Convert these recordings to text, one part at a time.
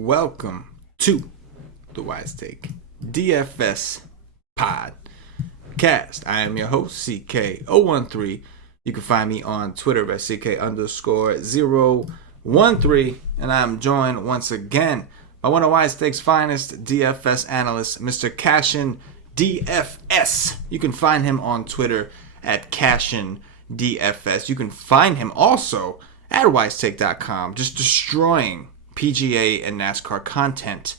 welcome to the Wise Take DFS podcast. I am your host, CK013. You can find me on Twitter at CK_013, and I am joined once again by one of Wise Take's finest DFS analysts, Mr. CashinDFS. You can find him on Twitter at CashinDFS. You can find him also at wisetake.com, just destroying PGA and NASCAR content.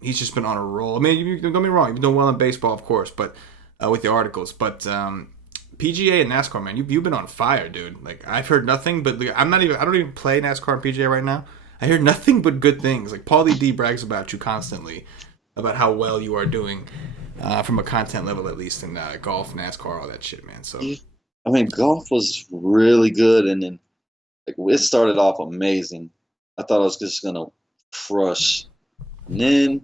He's just been on a roll. I mean, don't get me wrong, you've been doing well in baseball, of course, but with the articles. But PGA and NASCAR, man, you've been on fire, dude. Like, I've heard nothing but I don't even play NASCAR and PGA right now. I hear nothing but good things. Like, Paulie D brags about you constantly, about how well you are doing from a content level, at least in golf, NASCAR, all that shit, man. So, I mean, golf was really good, and then it started off amazing. I thought I was just gonna crush, and then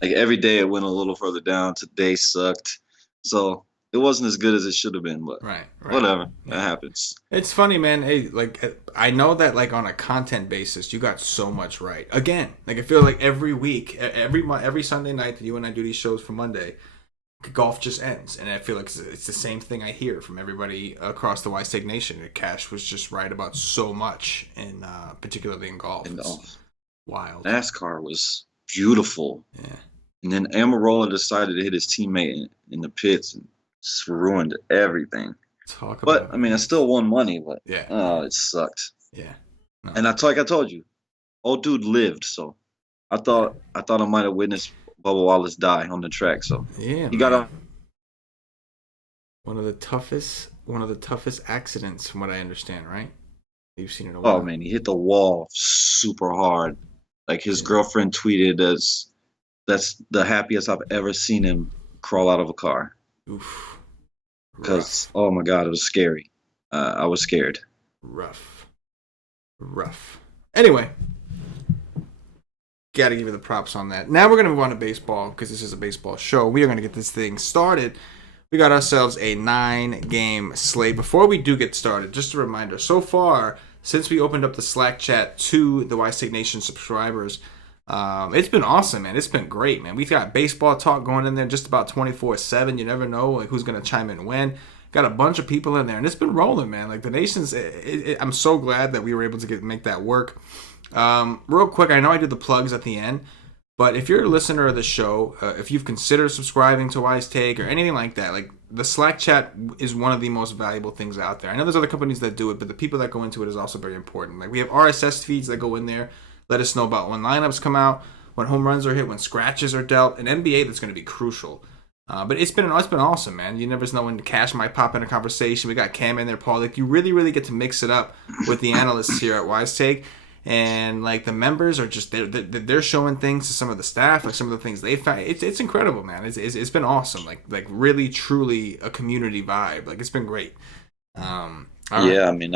every day it went a little further down. Today sucked, so it wasn't as good as it should have been. But right. whatever, that happens. It's funny, man. Hey, I know that on a content basis, you got so much right. Again, I feel like every week, every Sunday night that you and I do these shows for Monday, golf just ends, and I feel like it's the same thing I hear from everybody across the Wise Take Nation. Cash was just right about so much, in particularly in golf. It's wild. NASCAR was beautiful. Yeah. And then Amarola decided to hit his teammate in the pits and just ruined everything. I mean, I still won money, but it sucked. Yeah. No. And I told you, old dude lived, so I thought I might have witnessed Bubba Wallace die on the track. So yeah, he got one of the toughest accidents, from what I understand, right? You've seen it a while. Oh man, he hit the wall super hard. Like, his girlfriend tweeted, that's the happiest I've ever seen him crawl out of a car. Oof. Because, oh my God, it was scary. I was scared. Rough. Anyway, got to give you the props on that. Now we're going to move on to baseball, because this is a baseball show. We are going to get this thing started. We got ourselves a 9-game slate. Before we do get started, just a reminder, so far, since we opened up the Slack chat to the Wise Take Nation subscribers, it's been awesome, man. It's been great, man. We've got baseball talk going in there just about 24/7. You never know who's going to chime in when. Got a bunch of people in there, and it's been rolling, man. The nation's. I'm so glad that we were able to make that work. Real quick, I know I do the plugs at the end, but if you're a listener of the show, if you've considered subscribing to Wise Take or anything like that, the Slack chat is one of the most valuable things out there. I know there's other companies that do it, but the people that go into it is also very important. We have RSS feeds that go in there. Let us know about when lineups come out, when home runs are hit, when scratches are dealt, and NBA that's going to be crucial. But it's been awesome, man. You never know when Cash might pop in a conversation. We got Cam in there, Paul. You really, really get to mix it up with the analysts here at Wise Take. And the members are just they're showing things to some of the staff, some of the things they found. It's incredible, man. It's been awesome. Really, truly a community vibe. It's been great. Yeah, I mean,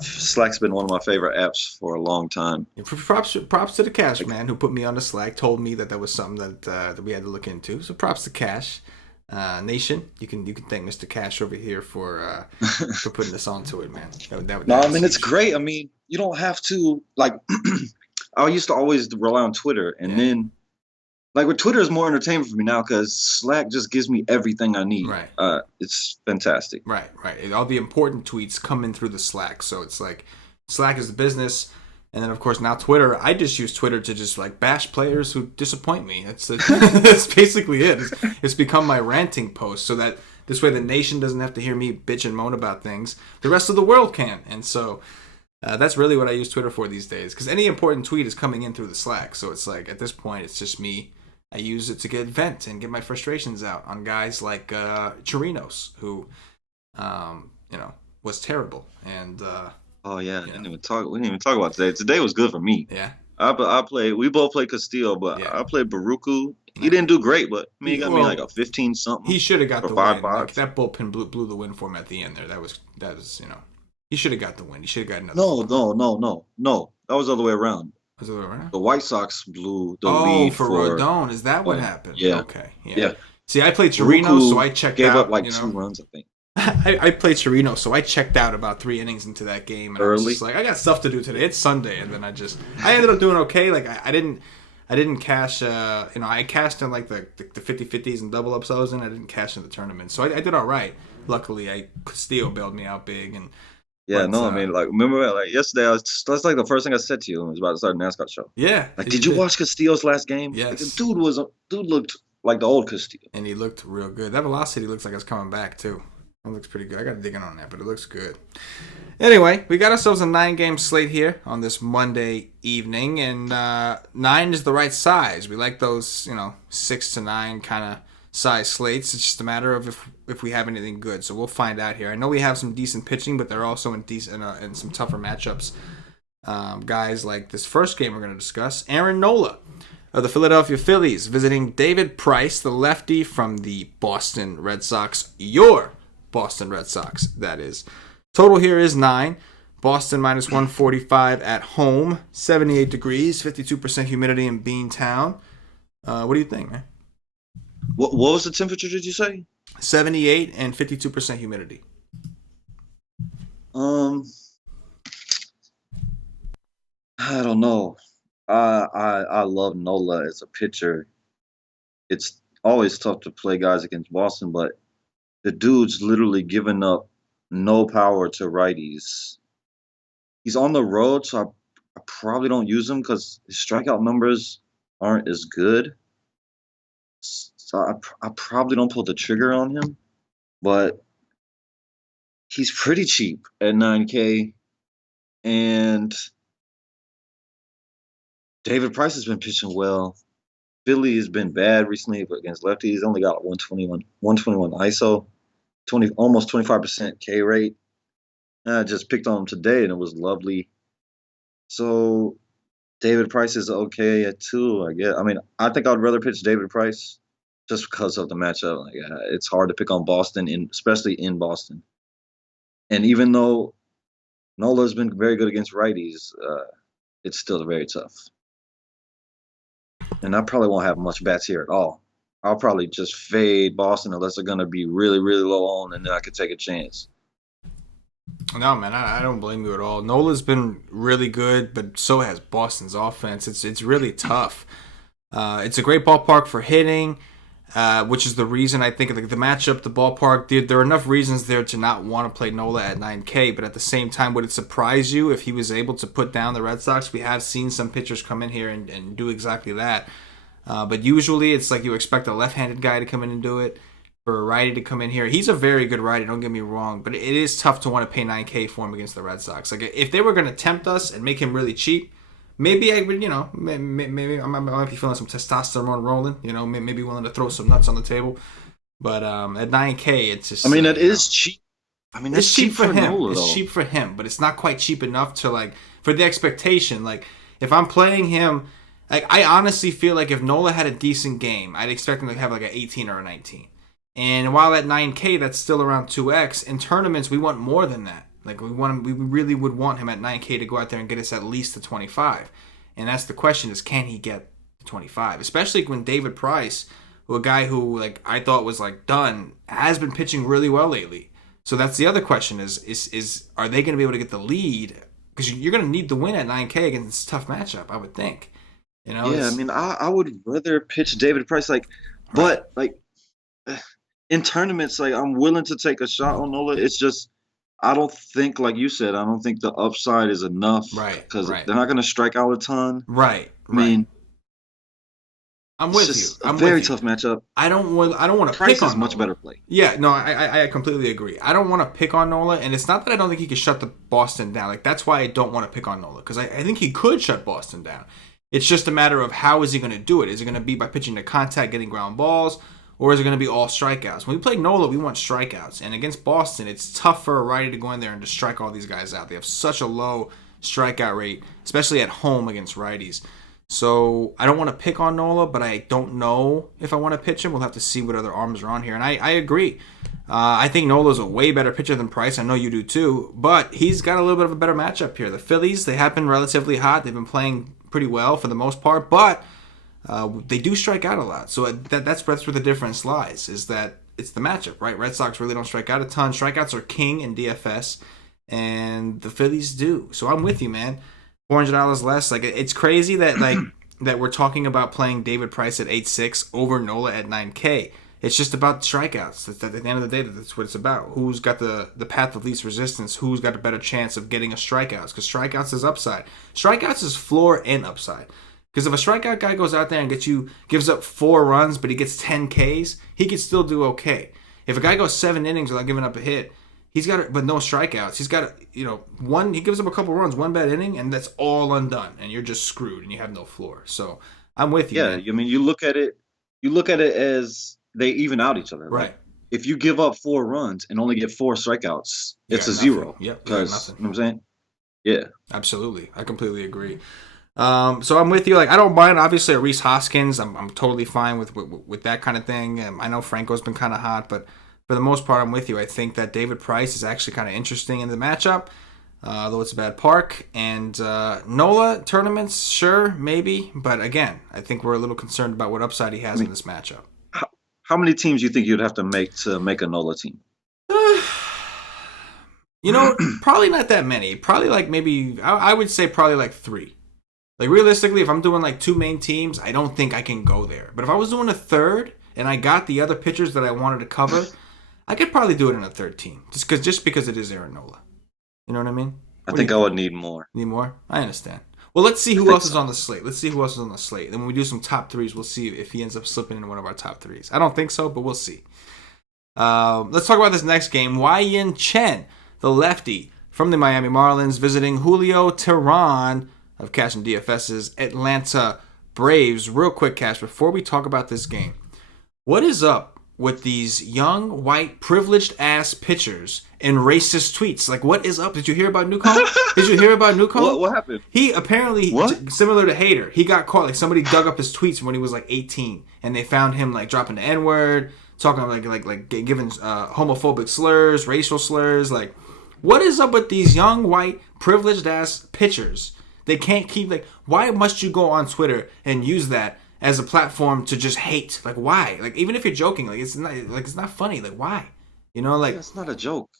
Slack's been one of my favorite apps for a long time. Props to the Cash man who put me on the Slack, told me that was something that we had to look into. So props to Cash Nation. You can thank Mr. Cash over here for putting us onto it, man. It's great. I mean, you don't have to I used to always rely on Twitter, and then with Twitter is more entertainment for me now because Slack just gives me everything I need. Right. It's fantastic. Right. All the important tweets come in through the Slack, so it's Slack is the business, and then of course now Twitter. I just use Twitter to just bash players who disappoint me. That's basically it. It's become my ranting post, so that this way the nation doesn't have to hear me bitch and moan about things. The rest of the world can, and so. That's really what I use Twitter for these days, because any important tweet is coming in through the Slack. So it's at this point, it's just me. I use it to vent and get my frustrations out on guys like Chirinos, who, was terrible. And we didn't even talk about today. Today was good for me. Yeah. We both played Castillo, but I played Baruku. He didn't do great, but he got me a 15 something. He should have got the win. That bullpen blew the win for him at the end there. That was. He should have got the win. He should have got another. No. That was the other way around. Was it the other way around? The White Sox blew the lead for Rodon. Is that what happened? Yeah. Okay. Yeah. See, I played Chirinos, so I checked out. Gave up 2 runs, I think. I played Torino, so I checked out about 3 innings into that game, and I was Early. just like, I got stuff to do today. It's Sunday, and then I ended up doing okay. Like I didn't cash. I cashed in like the 50-50s and double ups I was in. I didn't cash in the tournament, so I did all right. Luckily, Castillo bailed me out big, and Yeah, no, I mean, like, remember, like, yesterday, that's like the first thing I said to you when I was about to start a NASCAR show. yeah. Like, did you watch Castillo's last game? Yes. Like, dude looked like the old Castillo. And he looked real good. That velocity looks like it's coming back too. It looks pretty good. I got to dig in on that, but it looks good. Anyway, we got ourselves a 9-game slate here on this Monday evening, and 9 is the right size. We like those, 6 to 9 kind of size slates. It's just a matter of if we have anything good. So we'll find out here. I know we have some decent pitching, but they're also in some tougher matchups. Guys like this first game we're going to discuss, Aaron Nola of the Philadelphia Phillies visiting David Price, the lefty from the Boston Red Sox. Your Boston Red Sox, that is. Total here is 9. Boston minus 145 at home. 78 degrees, 52% humidity in Beantown. What do you think, man? What was the temperature, did you say? 78 and 52% humidity. I don't know. I love Nola as a pitcher. It's always tough to play guys against Boston, but the dude's literally giving up no power to righties. He's on the road, so I probably don't use him because his strikeout numbers aren't as good. So I probably don't pull the trigger on him, but he's pretty cheap at 9K. And David Price has been pitching well. Philly has been bad recently against lefties. He's only got 121 ISO, almost 25% K rate. And I just picked on him today, and it was lovely. So David Price is okay at 2, I guess. I mean, I think I'd rather pitch David Price just because of the matchup. Like, it's hard to pick on Boston, especially in Boston. And even though Nola's been very good against righties, it's still very tough. And I probably won't have much bats here at all. I'll probably just fade Boston unless they're going to be really, really low on, and then I could take a chance. No, man, I don't blame you at all. Nola's been really good, but so has Boston's offense. It's really tough. It's a great ballpark for hitting, which is the reason I think the matchup, the ballpark, there are enough reasons there to not want to play Nola at 9K, but at the same time, would it surprise you if he was able to put down the Red Sox? We have seen some pitchers come in here and do exactly that. But usually it's like you expect a left-handed guy to come in and do it, for a righty to come in here. He's a very good righty, don't get me wrong, but it is tough to want to pay 9K for him against the Red Sox. Like, if they were going to tempt us and make him really cheap, maybe I would, maybe I might be feeling some testosterone rolling, maybe willing to throw some nuts on the table. But at 9K, it's just... I mean, that is cheap. I mean, that's it's cheap for him. Nola, it's cheap for him, but it's not quite cheap enough to, like, for the expectation. Like, if I'm playing him, like, I honestly feel like if Nola had a decent game, I'd expect him to have like an 18 or a 19. And while at 9K, that's still around 2x. In tournaments, we want more than that. Like, we really would want him at 9K to go out there and get us at least the 25. And that's the question: is can he get the 25? Especially when David Price, a guy who like I thought was like done, has been pitching really well lately. So that's the other question: is are they going to be able to get the lead? Because you're going to need the win at 9K against this tough matchup, I would think. Yeah, I mean, I would rather pitch David Price, but in tournaments, like, I'm willing to take a shot on Nola. It's just, I don't think, like you said, I don't think the upside is enough. Right. Because they're not going to strike out a ton. Right. I mean, I'm with you. I'm very tough matchup. I don't want to Price pick on is much Nola. better play. Yeah, no, I completely agree. I don't want to pick on Nola, and it's not that I don't think he can shut the Boston down. Like, that's why I don't want to pick on Nola, because I think he could shut Boston down. It's just a matter of how is he going to do it. Is it going to be by pitching to contact, getting ground balls, or is it going to be all strikeouts? When we play Nola, we want strikeouts. And against Boston, it's tough for a righty to go in there and just strike all these guys out. They have such a low strikeout rate, especially at home against righties. So I don't want to pick on Nola, but I don't know if I want to pitch him. We'll have to see what other arms are on here. And I agree. I think Nola's a way better pitcher than Price. I know you do too. But he's got a little bit of a better matchup here. The Phillies, they have been relatively hot. They've been playing pretty well for the most part. But they do strike out a lot. So that's where the difference lies, is that it's the matchup, right? Red Sox really don't strike out a ton. Strikeouts are king in DFS, and the Phillies do. So I'm with you, man. $400 less. Like, it's crazy that that we're talking about playing David Price at 8.6 over Nola at 9K. It's just about strikeouts. At the end of the day, that's what it's about. Who's got the path of least resistance? Who's got a better chance of getting a strikeouts? Because strikeouts is upside. Strikeouts is floor and upside. Because if a strikeout guy goes out there and gives up 4 runs, but he gets 10 Ks, he could still do okay. If a guy goes 7 innings without giving up a hit, but no strikeouts, he's got he gives up a couple runs, 1 bad inning, and that's all undone, and you're just screwed, and you have no floor. So I'm with you. Yeah, man. I mean, you look at it as they even out each other. Right. Like, if you give up 4 runs and only get 4 strikeouts, it's a nothing. 0. Yep. Because, nothing. you know what I'm saying? Yeah. Absolutely. I completely agree. So I'm with you. Like, I don't mind, obviously, a Rhys Hoskins. I'm totally fine with that kind of thing. I know Franco's been kind of hot, but for the most part, I'm with you. I think that David Price is actually kind of interesting in the matchup, though it's a bad park. And Nola tournaments, sure, maybe. But again, I think we're a little concerned about what upside he has in this matchup. How many teams do you think you'd have to make a Nola team? Probably not that many. Probably like maybe, I would say probably like 3. Like, realistically, if I'm doing like 2 main teams, I don't think I can go there. But if I was doing a third and I got the other pitchers that I wanted to cover, I could probably do it in a third team. Just because it is Aaron Nola. You know what I mean? I think I would need more. Need more? I understand. Well, let's see who else is on the slate. Then when we do some top 3s, we'll see if he ends up slipping in one of our top 3s. I don't think so, but we'll see. Let's talk about this next game. Wai-Yin Chen, the lefty from the Miami Marlins, visiting Julio Teheran of CashinDFS's Atlanta Braves. Real quick, Cash, before we talk about this game, what is up with these young, white, privileged-ass pitchers and racist tweets? Like, what is up? Did you hear about Newcomb? What happened? He apparently, similar to Hater, he got caught. Like, somebody dug up his tweets when he was like 18, and they found him like dropping the N-word, talking like giving homophobic slurs, racial slurs. Like, what is up with these young, white, privileged-ass pitchers? They can't keep, like, why must you go on Twitter and use that as a platform to just hate? Like, why? Like, even if you're joking, it's not funny. Like, why? Like, it's not a joke.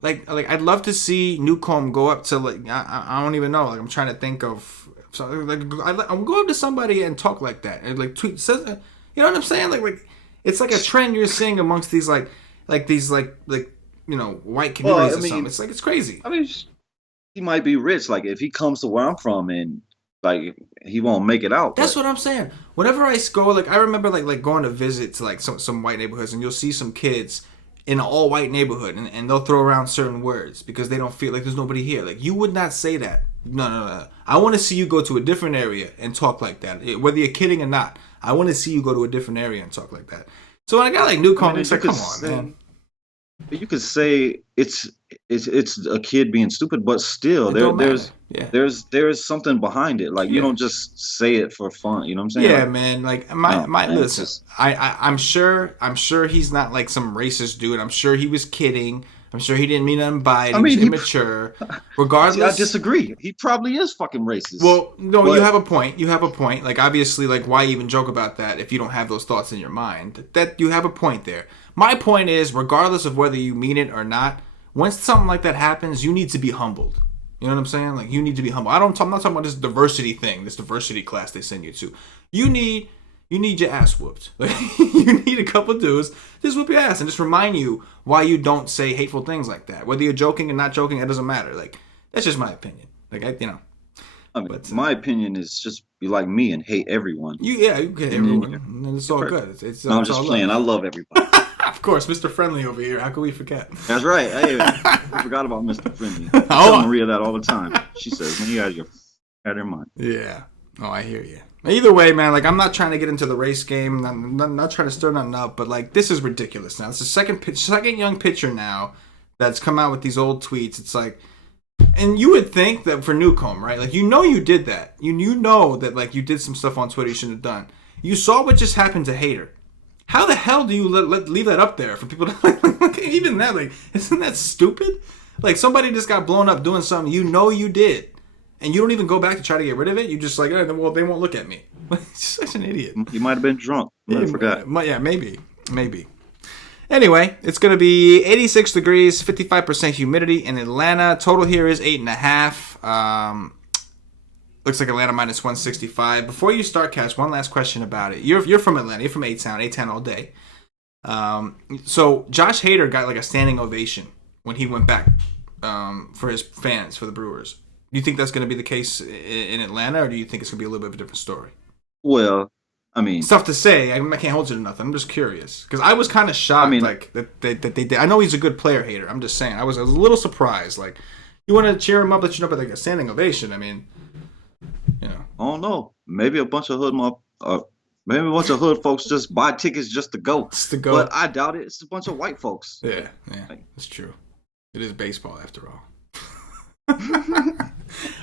Like I'd love to see Newcomb go up to, like, I don't even know. Like, I'm trying to think of something. Like, I'm going up to somebody and talk like that and like tweet. You know what I'm saying? Like it's like a trend you're seeing amongst these white communities or something. It's like, it's crazy. I mean, he might be rich. Like, if he comes to where I'm from and like he won't make it out. That's what I'm saying. Whenever I go, like, I remember like going to visit to like some white neighborhoods, and you'll see some kids in an all white neighborhood, and they'll throw around certain words because they don't feel like there's nobody here. Like, you would not say that. No. I want to see you go to a different area and talk like that, whether you're kidding or not. I want to see you go to a different area and talk like that. So when I got like Newcomb, it's like, come on, man. You could say it's a kid being stupid, but still there's something behind it. Like, you don't just say it for fun. You know what I'm saying? Yeah, like, man. Like, listen. I'm sure he's not like some racist dude. I'm sure he was kidding. I'm sure he didn't mean nothing by it. He was immature. Regardless, I disagree. He probably is fucking racist. Well, no, you have a point. Like, obviously, like, why even joke about that if you don't have those thoughts in your mind? That you have a point there. My point is, regardless of whether you mean it or not, once something like that happens, you need to be humbled. You know what I'm saying? Like, you need to be humble. I'm not talking about this diversity thing, this diversity class they send you to. You need your ass whooped. Like, you need a couple dudes just whoop your ass and just remind you why you don't say hateful things like that. Whether you're joking or not joking, it doesn't matter. Like, that's just my opinion. Like, my opinion is just be like me and hate everyone. You hate everyone. And it's all good. I'm just playing. I love everybody. Of course, Mr. Friendly over here. How could we forget? That's right. Hey, I forgot about Mr. Friendly. I tell Maria that all the time. She says, when you out of your mind. Yeah. Oh, I hear you. Either way, man, like, I'm not trying to get into the race game. I'm not trying to stir nothing up, but, like, this is ridiculous now. It's the second young pitcher now that's come out with these old tweets. It's like, and you would think that for Newcomb, right? Like, you did that. You know that, like, you did some stuff on Twitter you shouldn't have done. You saw what just happened to Hater. How the hell do you leave that up there for people to, like, even that, like, isn't that stupid? Like, somebody just got blown up doing something you did, and you don't even go back to try to get rid of it. You just like, well, they won't look at me. He's such an idiot. He might have been drunk. I forgot. Yeah, maybe. Anyway, it's going to be 86 degrees, 55% humidity in Atlanta. Total here is 8.5. Looks like Atlanta minus 165. Before you start, Cash, one last question about it. You're from Atlanta. You're from A-Town. A-Town all day. So Josh Hader got like a standing ovation when he went back for his fans, for the Brewers. Do you think that's going to be the case in Atlanta, or do you think it's going to be a little bit of a different story? Well, I mean, it's tough to say. I can't hold you to nothing. I'm just curious because I was kind of shocked. That they did. I know he's a good player, Hader. I'm just saying. I was a little surprised. Like, you want to cheer him up, let you know, but like a standing ovation. I mean, you know. I don't know. Maybe a bunch of hood folks just buy tickets just to go. But I doubt it. It's a bunch of white folks. Yeah, that's true. It is baseball after all.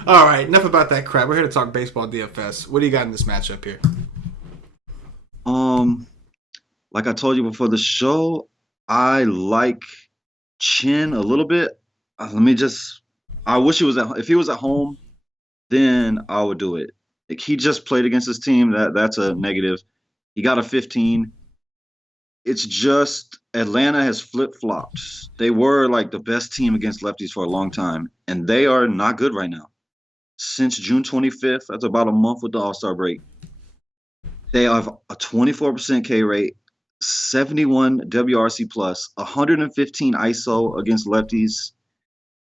All right, enough about that crap. We're here to talk baseball DFS. What do you got in this matchup here? Like I told you before the show, I like Chin a little bit. I wish if he was at home, then I would do it. Like, he just played against his team. That's a negative. He got a 15. It's just Atlanta has flip-flopped. They were like the best team against lefties for a long time, and they are not good right now. Since June 25th, that's about a month with the All-Star break, they have a 24% K rate, 71 WRC plus, 115 ISO against lefties,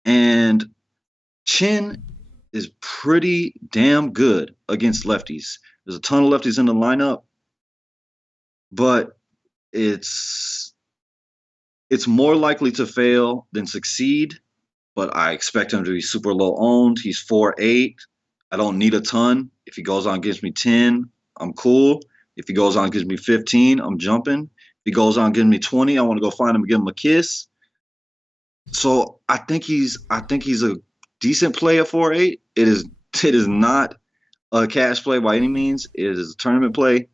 and Chin is pretty damn good against lefties. There's a ton of lefties in the lineup, but it's more likely to fail than succeed. But I expect him to be super low owned. He's 4.8. I don't need a ton. If he goes on and gives me 10, I'm cool. If he goes on and gives me 15, I'm jumping. If he goes on and gives me 20, I want to go find him and give him a kiss. So I think he's a decent play at 4.8. It is not a cash play by any means. It is a tournament play.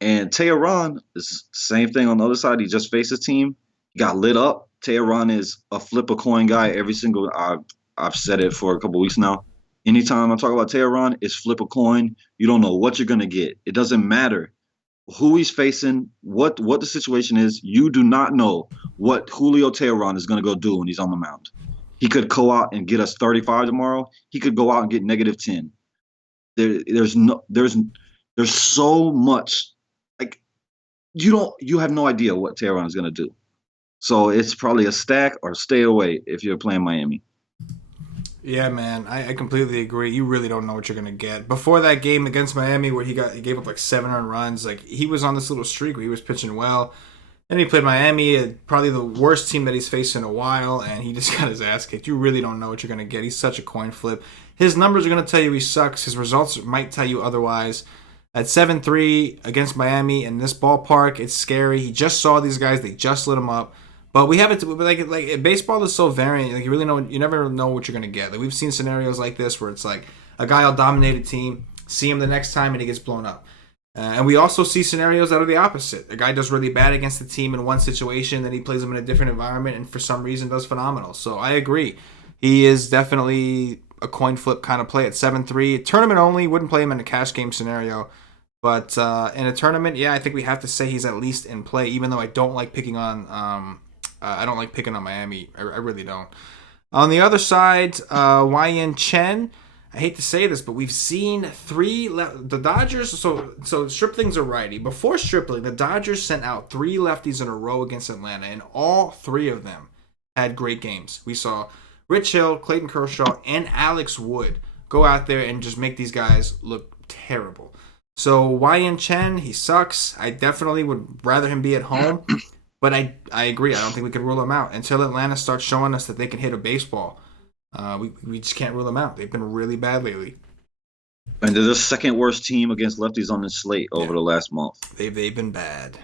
And Tehran is the same thing on the other side. He just faced his team. He got lit up. Tehran is a flip a coin guy every single. I've said it for a couple weeks now. Anytime I talk about Tehran, it's flip a coin. You don't know what you're gonna get. It doesn't matter who he's facing, what the situation is. You do not know what Julio Tehran is gonna go do when he's on the mound. He could go out and get us 35 tomorrow. He could go out and get negative 10. There's so much. Like, you have no idea what Tehran is gonna do. So it's probably a stack or stay away if you're playing Miami. Yeah, man, I completely agree. You really don't know what you're gonna get. Before that game against Miami, where he gave up like 7 earned runs, like he was on this little streak where he was pitching well. Then he played Miami, probably the worst team that he's faced in a while, and he just got his ass kicked. You really don't know what you're gonna get. He's such a coin flip. His numbers are gonna tell you he sucks. His results might tell you otherwise. At 7-3 against Miami in this ballpark, it's scary. He just saw these guys; they just lit him up. But we have it like baseball is so variant. Like, you never know what you're gonna get. Like, we've seen scenarios like this where it's like a guy will dominate a team, see him the next time, and he gets blown up. And we also see scenarios that are the opposite. A guy does really bad against the team in one situation, then he plays them in a different environment, and for some reason does phenomenal. So I agree, he is definitely a coin flip kind of play at 7-3. Tournament only, wouldn't play him in a cash game scenario. But in a tournament, yeah, I think we have to say he's at least in play, even though I don't like picking on. I don't like picking on Miami. I really don't. On the other side, YN Chen. I hate to say this, but we've seen the Dodgers. So Stripling's a righty. Before Stripling, the Dodgers sent out 3 lefties in a row against Atlanta, and all 3 of them had great games. We saw Rich Hill, Clayton Kershaw, and Alex Wood go out there and just make these guys look terrible. So YN Chen, he sucks. I definitely would rather him be at home. But I agree. I don't think we could rule them out until Atlanta starts showing us that they can hit a baseball. We just can't rule them out. They've been really bad lately. And they're the second worst team against lefties on the slate over the last month. They've been bad.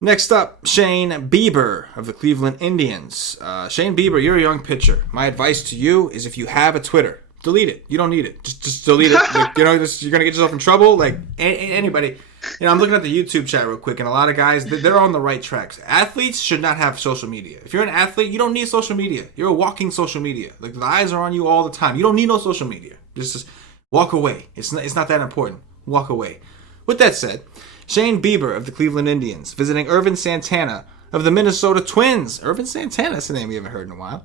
Next up, Shane Bieber of the Cleveland Indians. Shane Bieber, you're a young pitcher. My advice to you is if you have a Twitter, delete it. You don't need it. Just delete it. Like, you're going to get yourself in trouble. Like, anybody. I'm looking at the YouTube chat real quick, and a lot of guys, they're on the right tracks. Athletes should not have social media. If you're an athlete, you don't need social media. You're a walking social media. Like, the eyes are on you all the time. You don't need no social media. Just walk away. It's not that important. walk away. With that said, Shane Bieber of the Cleveland Indians visiting Irvin Santana of the Minnesota Twins. Irvin Santana, that's a name we haven't heard in a while.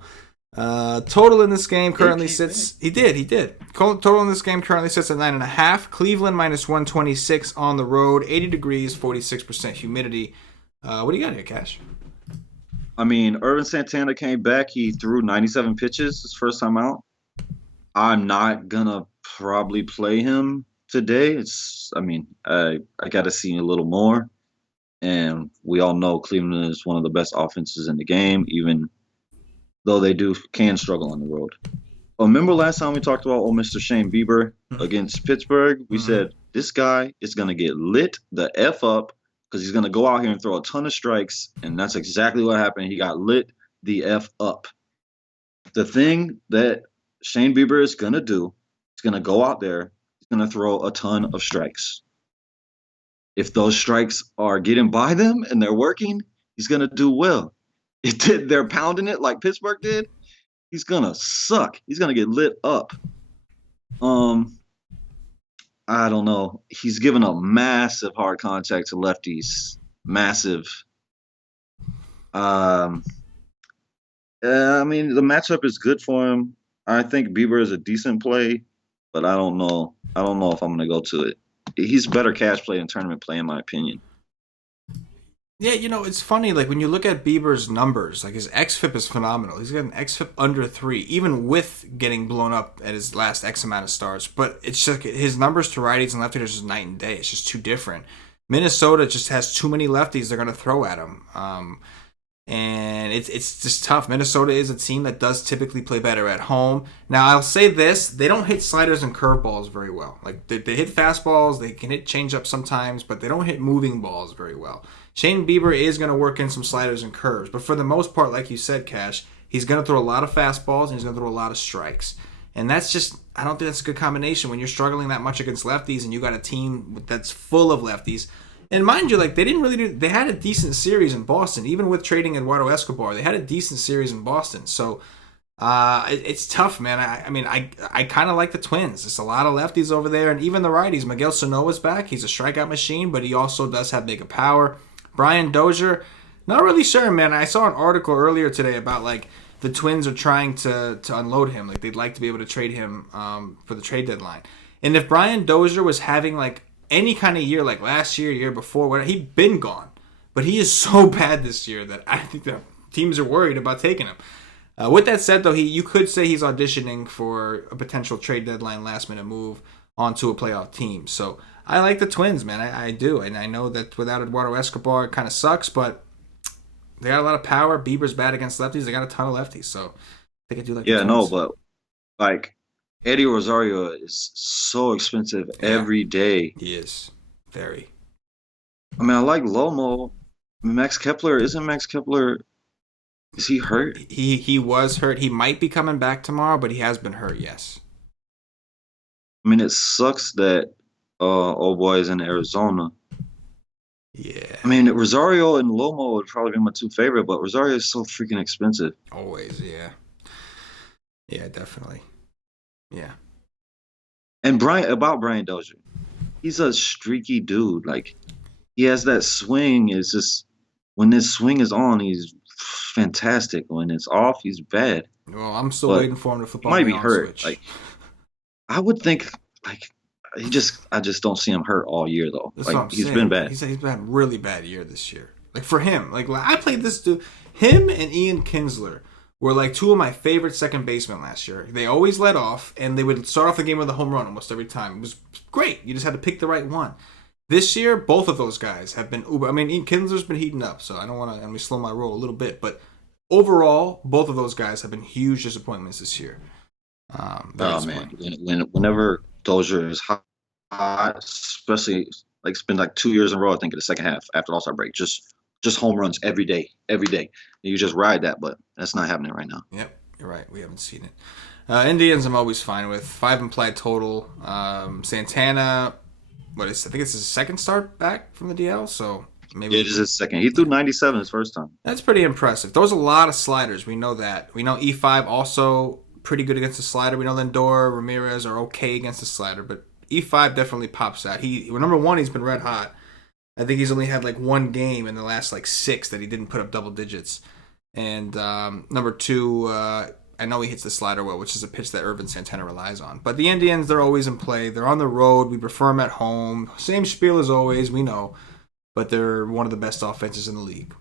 Total in this game currently sits... He did. Total in this game currently sits at 9.5. Cleveland minus 126 on the road. 80 degrees, 46% humidity. What do you got here, Cash? I mean, Irvin Santana came back. He threw 97 pitches his first time out. I'm not going to probably play him today. I got to see a little more. And we all know Cleveland is one of the best offenses in the game, even though they can struggle on the road. Remember last time we talked about Mr. Shane Bieber against Pittsburgh? We said this guy is going to get lit the F up because he's going to go out here and throw a ton of strikes, and that's exactly what happened. He got lit the F up. The thing that Shane Bieber is going to do is going to go out there, he's going to throw a ton of strikes. If those strikes are getting by them and they're working, he's going to do well. If they're pounding it like Pittsburgh did, he's going to suck. He's going to get lit up. I don't know. He's given a massive hard contact to lefties. Massive. The matchup is good for him. I think Bieber is a decent play, but I don't know. I don't know if I'm going to go to it. He's better cash play than tournament play, in my opinion. Yeah, it's funny. Like, when you look at Bieber's numbers, like, his xFIP is phenomenal. He's got an xFIP under 3, even with getting blown up at his last X amount of starts. But it's just his numbers to righties and lefties is night and day. It's just too different. Minnesota just has too many lefties they're going to throw at him. And it's just tough. Minnesota is a team that does typically play better at home. Now, I'll say this. They don't hit sliders and curveballs very well. Like, they hit fastballs. They can hit changeups sometimes, but they don't hit moving balls very well. Shane Bieber is going to work in some sliders and curves. But for the most part, like you said, Cash, he's going to throw a lot of fastballs and he's going to throw a lot of strikes. And that's just, I don't think that's a good combination when you're struggling that much against lefties and you got a team that's full of lefties. And mind you, like, they had a decent series in Boston. Even with trading Eduardo Escobar, they had a decent series in Boston. So it's tough, man. I kind of like the Twins. There's a lot of lefties over there. And even the righties. Miguel Sano's back. He's a strikeout machine, but he also does have mega power. Brian Dozier, not really sure, man. I saw an article earlier today about, like, the Twins are trying to unload him. Like, they'd like to be able to trade him for the trade deadline. And if Brian Dozier was having, like, any kind of year, like last year before, whatever, he'd been gone. But he is so bad this year that I think the teams are worried about taking him. With that said, though, you could say he's auditioning for a potential trade deadline last-minute move onto a playoff team. So I like the Twins, man. I do. And I know that without Eduardo Escobar, it kind of sucks, but they got a lot of power. Bieber's bad against lefties. They got a ton of lefties. So I think I do like the Twins. No, but, like, Eddie Rosario is so expensive every day. He is. Very. I mean, I like Lomo. Max Kepler, is he hurt? He was hurt. He might be coming back tomorrow, but he has been hurt, yes. I mean, it sucks that old boy is in Arizona. Yeah. I mean, Rosario and Lomo would probably be my two favorite, but Rosario is so freaking expensive. Always, yeah. Yeah, definitely. Yeah. And Brian Dozier, he's a streaky dude. Like, he has that swing. It's just, when this swing is on, he's fantastic. When it's off, he's bad. Well, I'm still waiting for him to flip on. Might be hurt. Switch. Like, I would think, like, I just don't see him hurt all year though. That's like, what I'm he's saying. been bad. He's had a really bad year this year. Like, for him, like I played this dude. Him and Ian Kinsler were like two of my favorite second basemen last year. They always led off, and they would start off the game with a home run almost every time. It was great. You just had to pick the right one. This year, both of those guys have been uber. I mean, Ian Kinsler's been heating up, so I don't want to. Let me slow my roll a little bit, but overall, both of those guys have been huge disappointments this year. Man, whenever Dozier is hot, especially like it's been like 2 years in a row, I think in the second half after the All-Star break, just home runs every day. You just ride that, but that's not happening right now. Yep, you're right. We haven't seen it. Indians, I'm always fine with 5 implied total. Santana, I think it's his second start back from the DL, so maybe it is his second. He threw 97 his first time. That's pretty impressive. There was a lot of sliders. We know that. We know E5 also pretty good against the slider. We know Lindor, Ramirez are okay against the slider, but E5 definitely pops out. Number one, he's been red hot. I think he's only had like one game in the last like 6 that he didn't put up double digits. And number two, I know he hits the slider well, which is a pitch that Irvin Santana relies on. But the Indians, they're always in play. They're on the road. We prefer them at home. Same spiel as always, we know. But they're one of the best offenses in the league.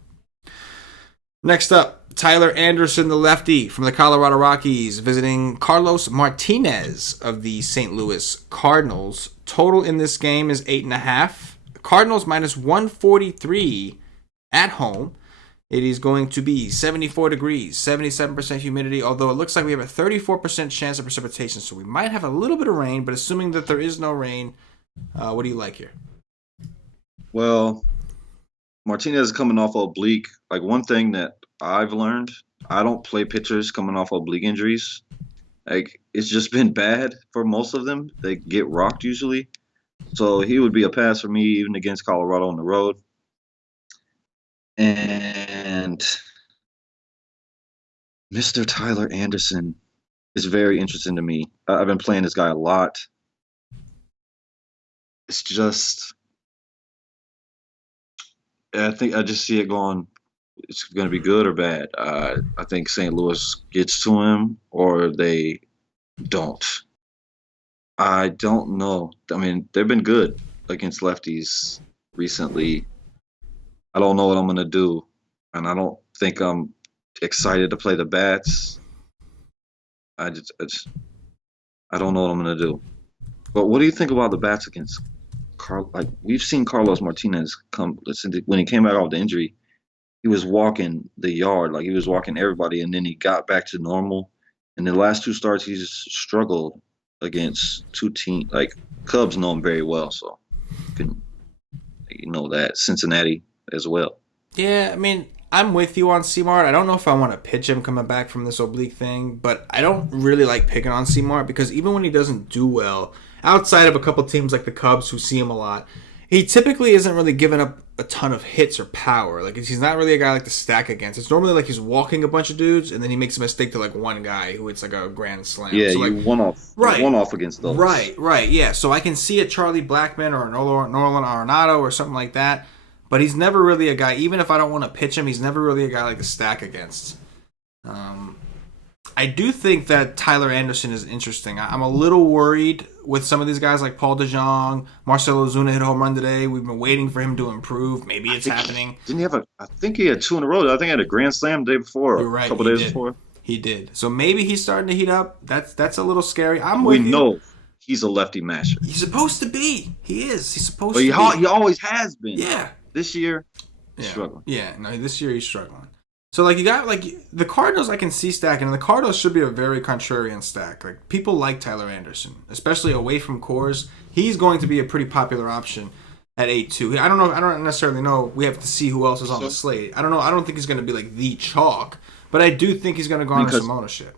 Next up, Tyler Anderson, the lefty from the Colorado Rockies, visiting Carlos Martinez of the St. Louis Cardinals. Total in this game is 8.5. Cardinals minus 143 at home. It is going to be 74 degrees, 77% humidity, although it looks like we have a 34% chance of precipitation, so we might have a little bit of rain, but assuming that there is no rain, what do you like here? Well, Martinez is coming off oblique. Like, one thing that I've learned, I don't play pitchers coming off oblique injuries. Like, it's just been bad for most of them. They get rocked usually. So he would be a pass for me even against Colorado on the road. And Mr. Tyler Anderson is very interesting to me. I've been playing this guy a lot. It's just, I think I just see it going, it's going to be good or bad. I think St. Louis gets to him or they don't. I don't know. I mean, they've been good against lefties recently. I don't know what I'm going to do, and I don't think I'm excited to play the bats. I don't know what I'm going to do. But what do you think about the bats against Carl? Like, we've seen Carlos Martinez come. When he came back off the injury, he was walking the yard, like he was walking everybody, and then he got back to normal. And the last 2 starts, he's struggled against 2 teams. Like, Cubs know him very well, so you know that. Cincinnati as well. Yeah, I mean, I'm with you on C-Mart. I don't know if I want to pitch him coming back from this oblique thing, but I don't really like picking on C-Mart because even when he doesn't do well, outside of a couple teams like the Cubs who see him a lot, he typically isn't really giving up a ton of hits or power. Like, he's not really a guy like to stack against. It's normally like he's walking a bunch of dudes, and then he makes a mistake to like one guy who hits like a grand slam. Yeah, so, like, you one off against those. Right, yeah. So I can see a Charlie Blackmon or a Nolan Arenado or something like that, but he's never really a guy, even if I don't want to pitch him, he's never really a guy like to stack against. I do think that Tyler Anderson is interesting. I'm a little worried with some of these guys like Paul DeJong, Marcell Ozuna hit a home run today. We've been waiting for him to improve. Maybe it's happening. Didn't he have I think he had 2 in a row. I think he had a grand slam the day before. You're right, a couple days before. He did. So maybe he's starting to heat up. That's a little scary. We know he's a lefty masher. He's supposed to be. He is. He's supposed to be. He always has been. Yeah. This year, he's struggling. Yeah, no, this year he's struggling. So, like, you got, like, the Cardinals I can see stacking, and the Cardinals should be a very contrarian stack. Like, people like Tyler Anderson, especially away from Coors. He's going to be a pretty popular option at 8-2. I don't necessarily know. We have to see who else is on the slate. I don't know. I don't think he's going to be, like, the chalk, but I do think he's going to garner some ownership.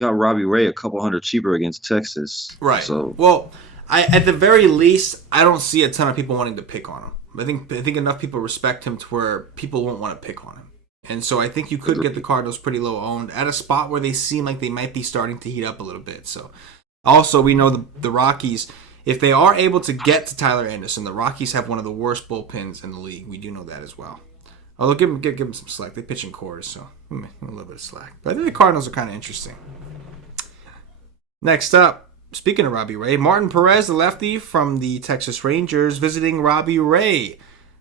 Got Robbie Ray a couple hundred cheaper against Texas. Right. So, well, at the very least, I don't see a ton of people wanting to pick on him. I think enough people respect him to where people won't want to pick on him. And so I think you could get the Cardinals pretty low owned at a spot where they seem like they might be starting to heat up a little bit. So also we know the Rockies, if they are able to get to Tyler Anderson, the Rockies have one of the worst bullpens in the league. We do know that as well. Although give them some slack. They pitch in Coors, so a little bit of slack. But I think the Cardinals are kind of interesting. Next up, speaking of Robbie Ray, Martin Perez, the lefty from the Texas Rangers, visiting Robbie Ray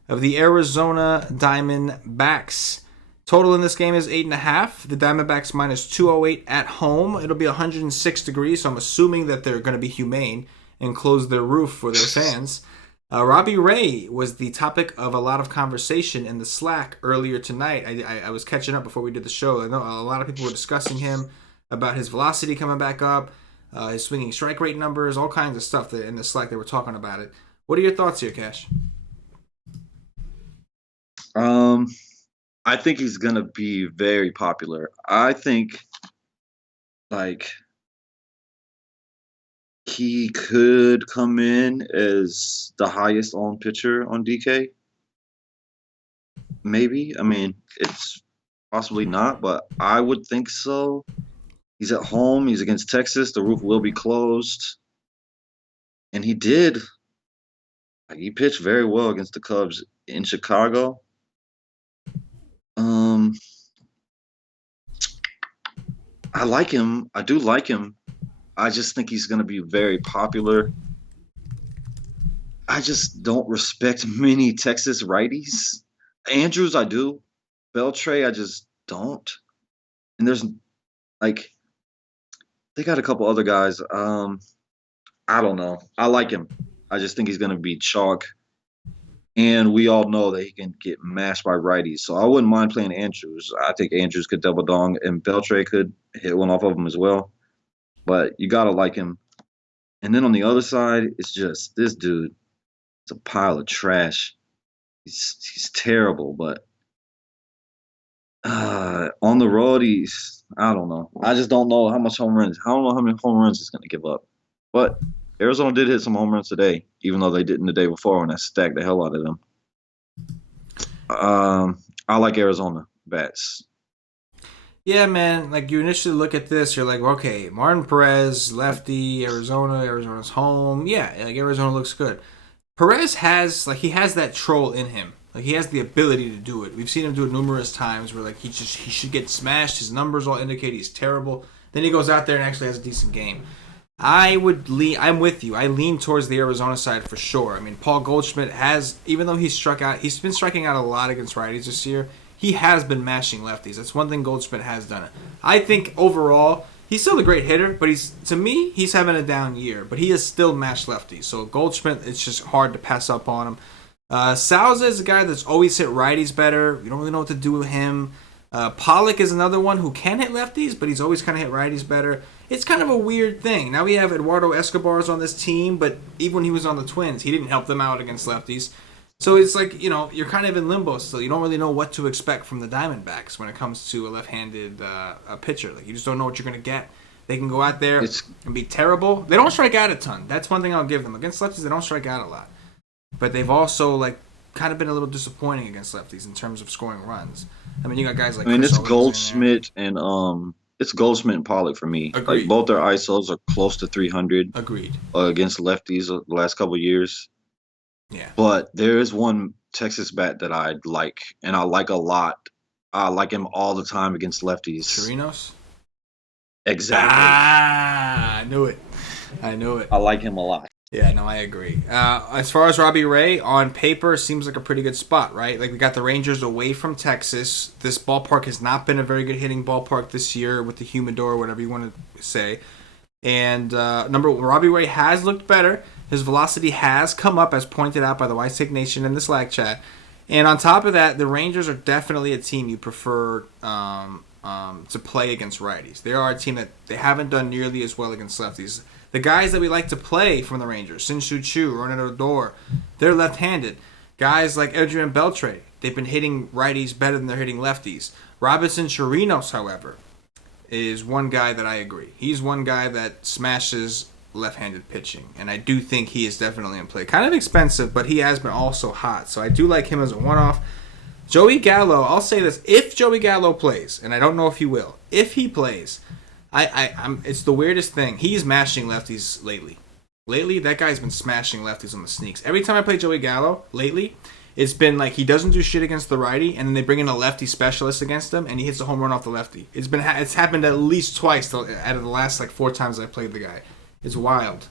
of the Arizona Diamondbacks. Total in this game is 8.5. The Diamondbacks minus 208 at home. It'll be 106 degrees, so I'm assuming that they're going to be humane and close their roof for their fans. Robbie Ray was the topic of a lot of conversation in the Slack earlier tonight. I was catching up before we did the show. I know a lot of people were discussing him about his velocity coming back up, his swinging strike rate numbers, all kinds of stuff that in the Slack they were talking about it. What are your thoughts here, Cash? I think he's going to be very popular. I think, like, he could come in as the highest owned pitcher on DK. Maybe. I mean, it's possibly not, but I would think so. He's at home. He's against Texas. The roof will be closed. and he did. Like, he pitched very well against the Cubs in Chicago. Um, I like him. I do like him. I just think he's going to be very popular. I just don't respect many Texas righties. Andrews, I do. Beltre, I just don't. And there's like they got a couple other guys. I don't know. I like him. I just think he's going to be chalk. And we all know that he can get mashed by righties. So I wouldn't mind playing Andrews. I think Andrews could double dong, and Beltre could hit one off of him as well. But you got to like him. And then on the other side, it's just this dude. It's a pile of trash. He's terrible, but on the road, I don't know. I just don't know how much home runs. I don't know how many home runs he's going to give up. But Arizona did hit some home runs today, even though they didn't the day before when I stacked the hell out of them. I like Arizona bats. Yeah, man. Like, you initially look at this, you're like, okay, Martin Perez, lefty, Arizona's home. Yeah, like Arizona looks good. Perez has that troll in him. Like, he has the ability to do it. We've seen him do it numerous times where, like, he should get smashed. His numbers all indicate he's terrible. Then he goes out there and actually has a decent game. I'm with you. I lean towards the Arizona side for sure. I mean, Paul Goldschmidt has, even though he's been striking out a lot against righties this year. He has been mashing lefties. That's one thing Goldschmidt has done. I think overall, he's still a great hitter, but to me, he's having a down year. But he has still mashed lefties. So Goldschmidt, it's just hard to pass up on him. Souza is a guy that's always hit righties better. You don't really know what to do with him. Pollock is another one who can hit lefties, but he's always kind of hit righties better. It's kind of a weird thing. Now we have Eduardo Escobar's on this team, but even when he was on the Twins, he didn't help them out against lefties. So it's like, you're kind of in limbo still. You don't really know what to expect from the Diamondbacks when it comes to a left-handed pitcher. Like, you just don't know what you're going to get. They can go out there and be terrible. They don't strike out a ton. That's one thing I'll give them. Against lefties, they don't strike out a lot. But they've also, like, kind of been a little disappointing against lefties in terms of scoring runs. I mean, you got guys like it's Goldschmidt and it's Goldschmidt and Pollock for me. Agreed. Like, both their ISOs are close to 300. Agreed. Against lefties the last couple of years. Yeah. But there is one Texas bat that I like, and I like a lot. I like him all the time against lefties. Chirinos? Exactly. I knew it. I like him a lot. Yeah, no, I agree. As far as Robbie Ray, on paper, seems like a pretty good spot, right? Like, we got the Rangers away from Texas. This ballpark has not been a very good hitting ballpark this year with the humidor, whatever you want to say. And Robbie Ray has looked better. His velocity has come up, as pointed out by the White Stick Nation in the Slack chat. And on top of that, the Rangers are definitely a team you prefer to play against righties. They are a team that they haven't done nearly as well against lefties. The guys that we like to play from the Rangers, Shin-Soo Choo, Ronald Odor, they're left-handed. Guys like Adrian Beltre, they've been hitting righties better than they're hitting lefties. Robinson Chirinos, however, is one guy that I agree. He's one guy that smashes left-handed pitching, and I do think he is definitely in play. Kind of expensive, but he has been also hot, so I do like him as a one-off. Joey Gallo, I'll say this. If Joey Gallo plays, and I don't know if he will, if he plays, it's the weirdest thing. He's mashing lefties lately. Lately, that guy's been smashing lefties on the sneaks. Every time I play Joey Gallo lately, it's been like he doesn't do shit against the righty, and then they bring in a lefty specialist against him, and he hits a home run off the lefty. It's happened at least twice out of the last 4 times I played the guy. It's wild.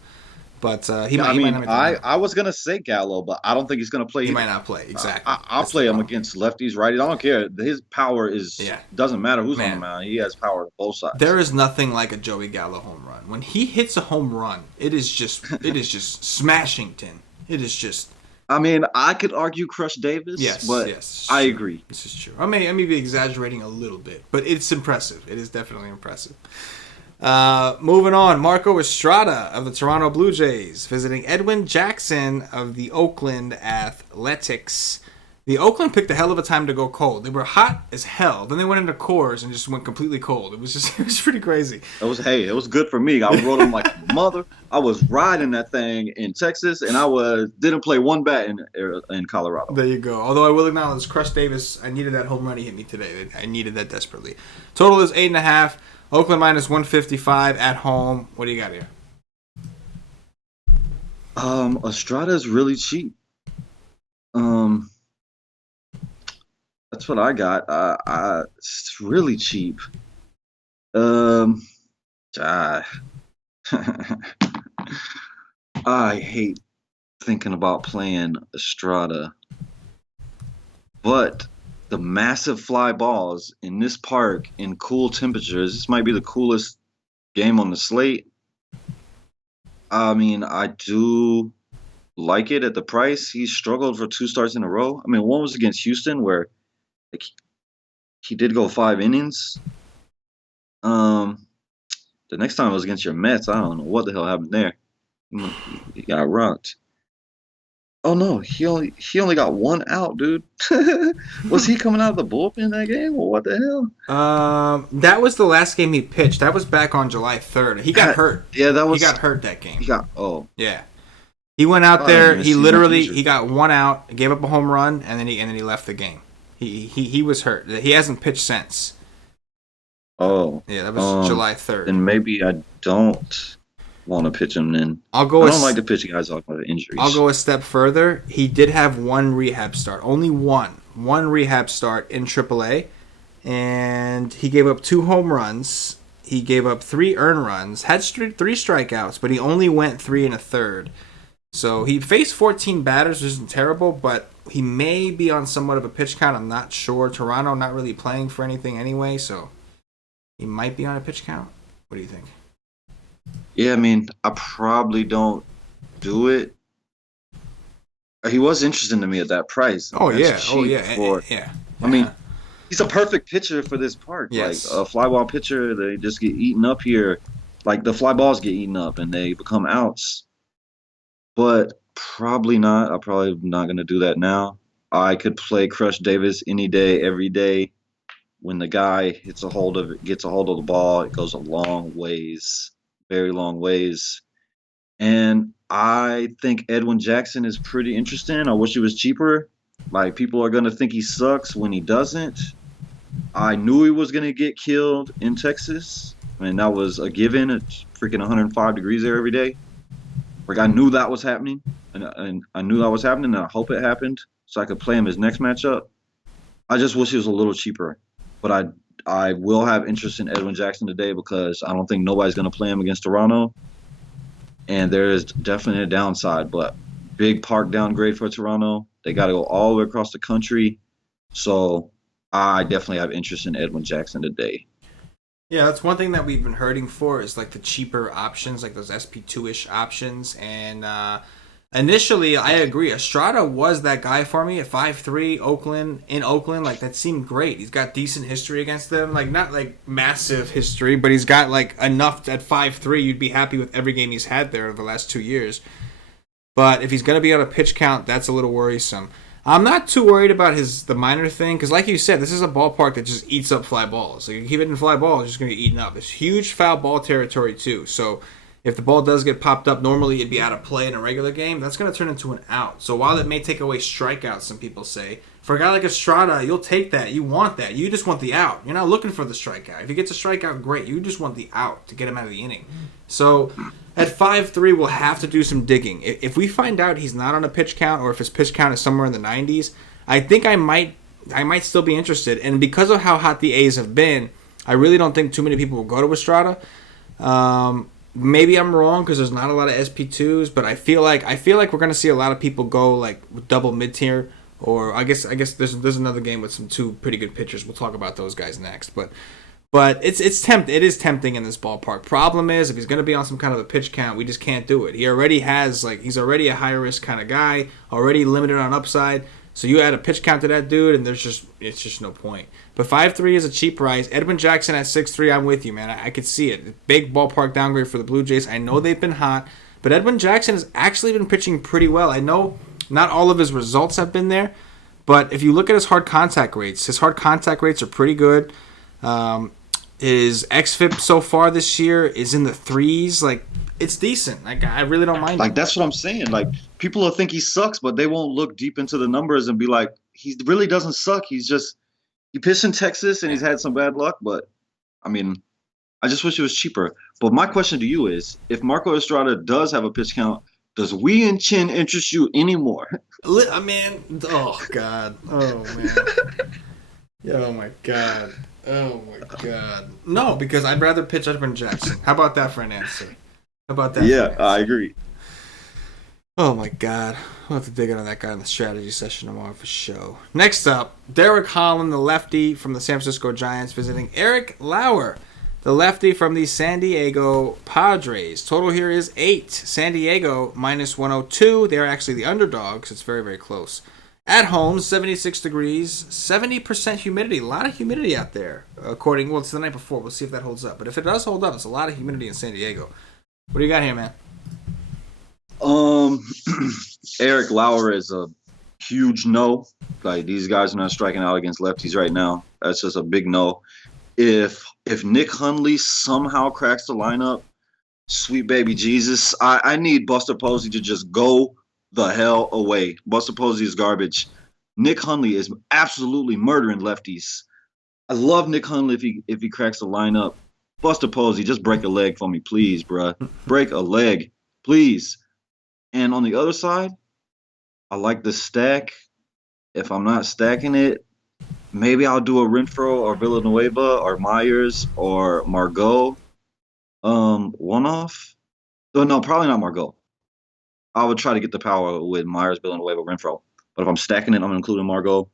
But he might not. I was gonna say Gallo, but I don't think he's gonna play. He might not play exactly. I'll play him against lefties, righties. I don't care. His power doesn't matter who's on the mound. He has power on both sides. There is nothing like a Joey Gallo home run. When he hits a home run, it is just smashington. It is just. I mean, I could argue Crush Davis. Yes, I agree. This is true. I may be exaggerating a little bit, but it's impressive. It is definitely impressive. Moving on, Marco Estrada of the Toronto Blue Jays visiting Edwin Jackson of the Oakland Athletics. The Oakland picked a hell of a time to go cold. They were hot as hell. Then they went into Coors and just went completely cold. It was pretty crazy. It was good for me. I rode them like a mother. I was riding that thing in Texas, and I didn't play one bat in Colorado. There you go. Although I will acknowledge, Crush Davis, I needed that home run he hit me today. I needed that desperately. Total is 8.5. Oakland minus 155 at home. What do you got here? Estrada is really cheap. Um, that's what I got. It's really cheap. Um, ah, I hate thinking about playing Estrada, but the massive fly balls in this park in cool temperatures. This might be the coolest game on the slate. I mean, I do like it at the price. He struggled for 2 starts in a row. I mean, one was against Houston where like he did go 5 innings. Um, the next time it was against your Mets. I don't know what the hell happened there. He got rocked. Oh no, he only got 1 out, dude. Was he coming out of the bullpen that game, or what the hell? That was the last game he pitched. That was back on July 3rd. He got hurt. Yeah, that He was. got hurt that game. He got. Oh, Yeah. He went out I didn't there. even He see him literally injured. he got 1 out, gave up a home run, and then he left the game. He was hurt. He hasn't pitched since. Oh, Yeah, that was July 3rd. then maybe I don't want to pitch him. Then I'll go. I don't like to pitch guys off of injuries. I'll go a step further. He did have one rehab start, only one rehab start in AAA, and he gave up 2 home runs. He gave up 3 earned runs, had 3 strikeouts, but he only went 3 1/3. So he faced 14 batters, which isn't terrible, but he may be on somewhat of a pitch count. I'm not sure. Toronto not really playing for anything anyway, so he might be on a pitch count. What do you think? Yeah, I mean, I probably don't do it. He was interesting to me at that price. Oh That's yeah, cheap for. yeah. I mean, he's a perfect pitcher for this park. Yes. Like a fly ball pitcher, they just get eaten up here. Like the fly balls get eaten up and they become outs. But probably not. I'm probably not gonna do that now. I could play Crush Davis any day, every day. When the guy gets a hold of the ball, it goes a long ways, very long ways. And I think Edwin Jackson is pretty interesting. I wish he was cheaper. Like people are gonna think he sucks when he doesn't. I knew he was gonna get killed in Texas. I mean that was a given. It's freaking 105 degrees there every day. Like I knew that was happening, and I knew that was happening, and I hope it happened so I could play him his next matchup. I just wish he was a little cheaper, but I will have interest in Edwin Jackson today because I don't think nobody's gonna play him against Toronto, and there is definitely a downside. But big park downgrade for Toronto. They got to go all the way across the country, so I definitely have interest in Edwin Jackson today. Yeah, that's one thing that we've been hurting for is like the cheaper options, like those SP2-ish options. And initially, I agree. Estrada was that guy for me at 5'3", Oakland. Like that seemed great. He's got decent history against them. Like not like massive history, but he's got like enough at 5'3". You'd be happy with every game he's had there over the last 2 years. But if he's going to be on a pitch count, that's a little worrisome. I'm not too worried about the minor thing because, like you said, this is a ballpark that just eats up fly balls. So you keep hitting fly balls, it's just going to get eaten up. It's huge foul ball territory too. So if the ball does get popped up, normally it'd be out of play in a regular game. That's going to turn into an out. So while it may take away strikeouts, some people say, for a guy like Estrada, you'll take that. You want that. You just want the out. You're not looking for the strikeout. If he gets a strikeout, great. You just want the out to get him out of the inning. So at 5'3", we'll have to do some digging. If we find out he's not on a pitch count or if his pitch count is somewhere in the 90s, I think I might still be interested. And because of how hot the A's have been, I really don't think too many people will go to Estrada. Maybe I'm wrong because there's not a lot of SP2s, but I feel like we're going to see a lot of people go like double mid-tier. Or I guess there's another game with some 2 pretty good pitchers. We'll talk about those guys next. But it is tempting in this ballpark. Problem is, if he's going to be on some kind of a pitch count, we just can't do it. He's already a high risk kind of guy, already limited on upside. So you add a pitch count to that dude, and it's just no point. But 5'3" is a cheap price. Edwin Jackson at 6'3", I'm with you, man. I could see it. Big ballpark downgrade for the Blue Jays. I know they've been hot, but Edwin Jackson has actually been pitching pretty well. I know not all of his results have been there, but if you look at his hard contact rates are pretty good. His xFIP so far this year is in the 3s. Like, it's decent. Like, I really don't mind Like it. that's what I'm saying. Like people will think he sucks, but they won't look deep into the numbers and be like, he really doesn't suck. He pitched in Texas and he's had some bad luck. But I mean, I just wish it was cheaper. But my question to you is, if Marco Estrada does have a pitch count, Does Wee and Chin interest you anymore? I mean, oh god, oh man, oh my god, oh my god. No, because I'd rather pitch Edwin Jackson. How about that for an answer? How about that for an Yeah, I answer? agree. Oh my god. We'll have to dig in on that guy in the strategy session tomorrow for show. Next up, Derek Holland, the lefty from the San Francisco Giants, visiting Eric Lauer, the lefty from the San Diego Padres. Total here is 8. San Diego minus 102. They're actually the underdogs. It's very, very close. At home, 76 degrees, 70% humidity. A lot of humidity out there. Well, it's the night before. We'll see if that holds up. But if it does hold up, it's a lot of humidity in San Diego. What do you got here, man? Eric Lauer is a huge no. Like, these guys are not striking out against lefties right now. That's just a big no. If Nick Hundley somehow cracks the lineup, sweet baby Jesus, I need Buster Posey to just go the hell away. Buster Posey is garbage. Nick Hundley is absolutely murdering lefties. I love Nick Hundley if he cracks the lineup. Buster Posey, just break a leg for me, please, bruh. Break a leg, please. And on the other side, I like the stack. If I'm not stacking it, maybe I'll do a Renfroe or Villanueva or Myers or Margot. One off. Oh, no, probably not Margot. I would try to get the power with Myers, Villanueva, Renfroe. But if I'm stacking it, I'm including Margot.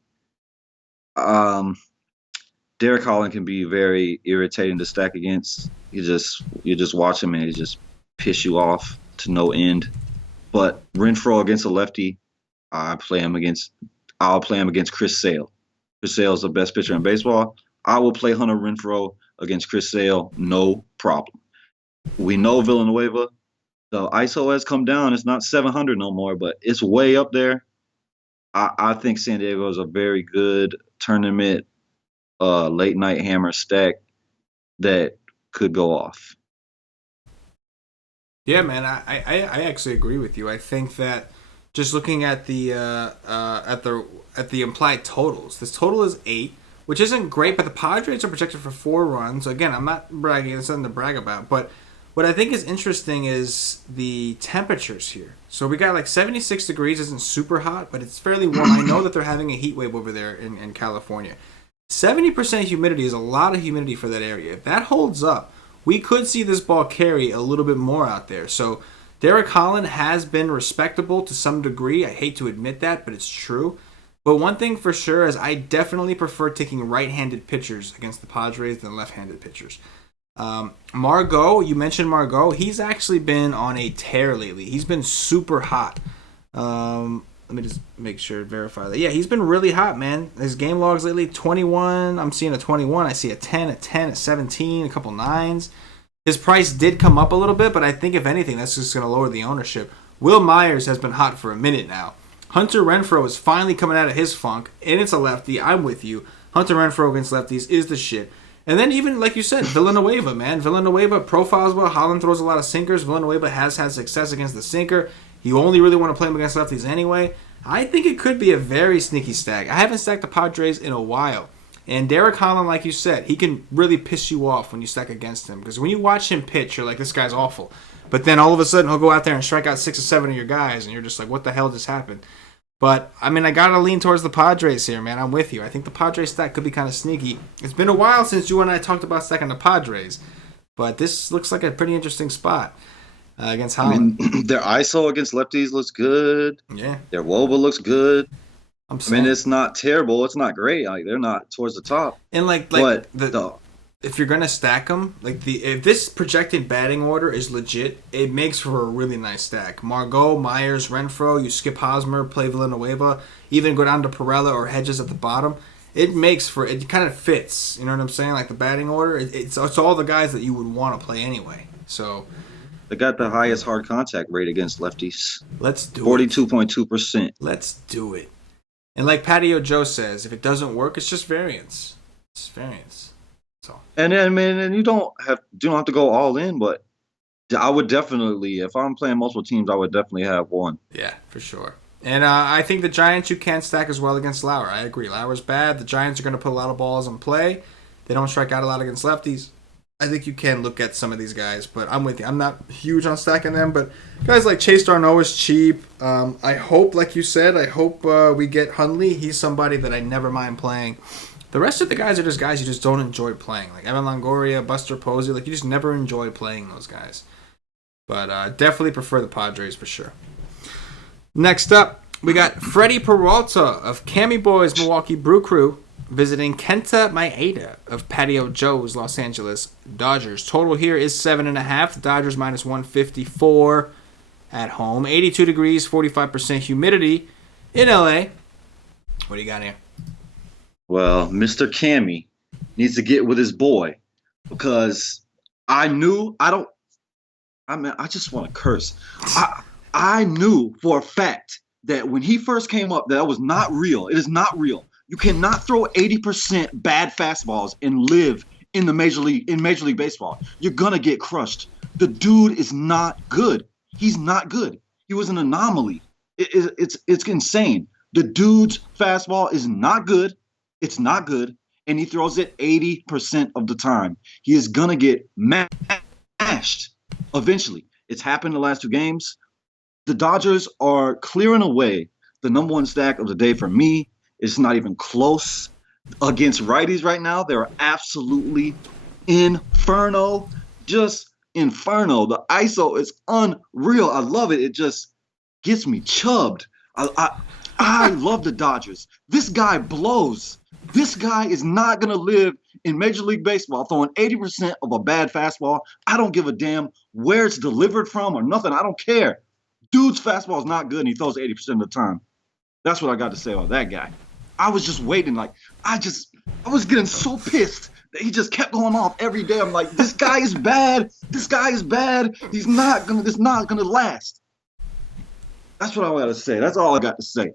Derek Holland can be very irritating to stack against. You just watch him and he just piss you off to no end. But Renfroe against a lefty, I'll play him against Chris Sale. Chris Sale is the best pitcher in baseball. I will play Hunter Renfroe against Chris Sale, no problem. We know Villanueva. The ISO has come down. It's not 700 no more, but it's way up there. I think San Diego is a very good tournament late night hammer stack that could go off. Yeah, man, I actually agree with you. I think that just looking at the implied totals, this total is 8, which isn't great, but the Padres are projected for 4 runs. So again, I'm not bragging; it's nothing to brag about. But what I think is interesting is the temperatures here. So we got like 76 degrees, isn't super hot, but it's fairly warm. I know that they're having a heat wave over there in California. 70% humidity is a lot of humidity for that area. If that holds up, we could see this ball carry a little bit more out there. So Derek Holland has been respectable to some degree. I hate to admit that, but it's true. But one thing for sure is I definitely prefer taking right-handed pitchers against the Padres than left-handed pitchers. Margot, you mentioned Margot. He's actually been on a tear lately. He's been super hot. Let me just make sure, verify that. Yeah, he's been really hot, man. His game logs lately, 21. I'm seeing a 21. I see a 10, a 17, a couple 9s. His price did come up a little bit, but I think if anything, that's just going to lower the ownership. Will Myers has been hot for a minute now. Hunter Renfroe is finally coming out of his funk, and it's a lefty. I'm with you. Hunter Renfroe against lefties is the shit. And then even, like you said, Villanueva, man. Villanueva profiles well. Holland throws a lot of sinkers. Villanueva has had success against the sinker. You only really want to play him against lefties anyway. I think it could be a very sneaky stack. I haven't stacked the Padres in a while. And Derek Holland, like you said, he can really piss you off when you stack against him. Because when you watch him pitch, you're like, this guy's awful. But then all of a sudden, he'll go out there and strike out 6 or 7 of your guys. And you're just like, what the hell just happened? But, I mean, I got to lean towards the Padres here, man. I'm with you. I think the Padres stack could be kind of sneaky. It's been a while since you and I talked about stacking the Padres. But this looks like a pretty interesting spot. Against Holland. I mean, their ISO against lefties looks good. Yeah. Their WOBA looks good. I mean, it's not terrible. It's not great. Like, they're not towards the top. And if you're gonna stack them, if this projected batting order is legit, it makes for a really nice stack. Margot, Myers, Renfroe. You skip Hosmer, play Villanueva, even go down to Perella or Hedges at the bottom. It kind of fits. You know what I'm saying? Like the batting order, it's all the guys that you would want to play anyway. So. They got the highest hard contact rate against lefties. Let's do 42.2%. Let's do it. And like Patio Joe says, if it doesn't work, it's just variance. It's variance. That's all. And then, man, you don't have to go all in, but I would definitely, if I'm playing multiple teams, I would definitely have one. Yeah, for sure. And I think the Giants you can stack as well against Lauer. I agree. Lauer's bad. The Giants are going to put a lot of balls in play. They don't strike out a lot against lefties. I think you can look at some of these guys, but I'm with you. I'm not huge on stacking them, but guys like Chase Darno is cheap. I hope, like you said, we get Hundley. He's somebody that I never mind playing. The rest of the guys are just guys you just don't enjoy playing, like Evan Longoria, Buster Posey. Like you just never enjoy playing those guys. But definitely prefer the Padres for sure. Next up, we got Freddie Peralta of Cammy Boys Milwaukee Brew Crew visiting Kenta Maeda of Patio Joe's Los Angeles Dodgers. Total here is 7.5. The Dodgers minus 154 at home. 82 degrees, 45% humidity in LA. What do you got here? Well, Mr. Cammy needs to get with his boy because I just want to curse. I knew for a fact that when he first came up, that was not real. It is not real. You cannot throw 80% bad fastballs and live in Major League Baseball. You're gonna get crushed. The dude is not good. He's not good. He was an anomaly. It's insane. The dude's fastball is not good. It's not good, and he throws it 80% of the time. He is gonna get mashed eventually. It's happened the last 2 games. The Dodgers are clearing away the number 1 stack of the day for me. It's not even close. Against righties right now, they're absolutely inferno. Just inferno. The ISO is unreal. I love it. It just gets me chubbed. I love the Dodgers. This guy blows. This guy is not going to live in Major League Baseball throwing 80% of a bad fastball. I don't give a damn where it's delivered from or nothing. I don't care. Dude's fastball is not good, and he throws 80% of the time. That's what I got to say about that guy. I was just waiting. I was getting so pissed that he just kept going off every day. I'm like, this guy is bad. This guy is bad. It's not gonna last. That's what I got to say. That's all I got to say.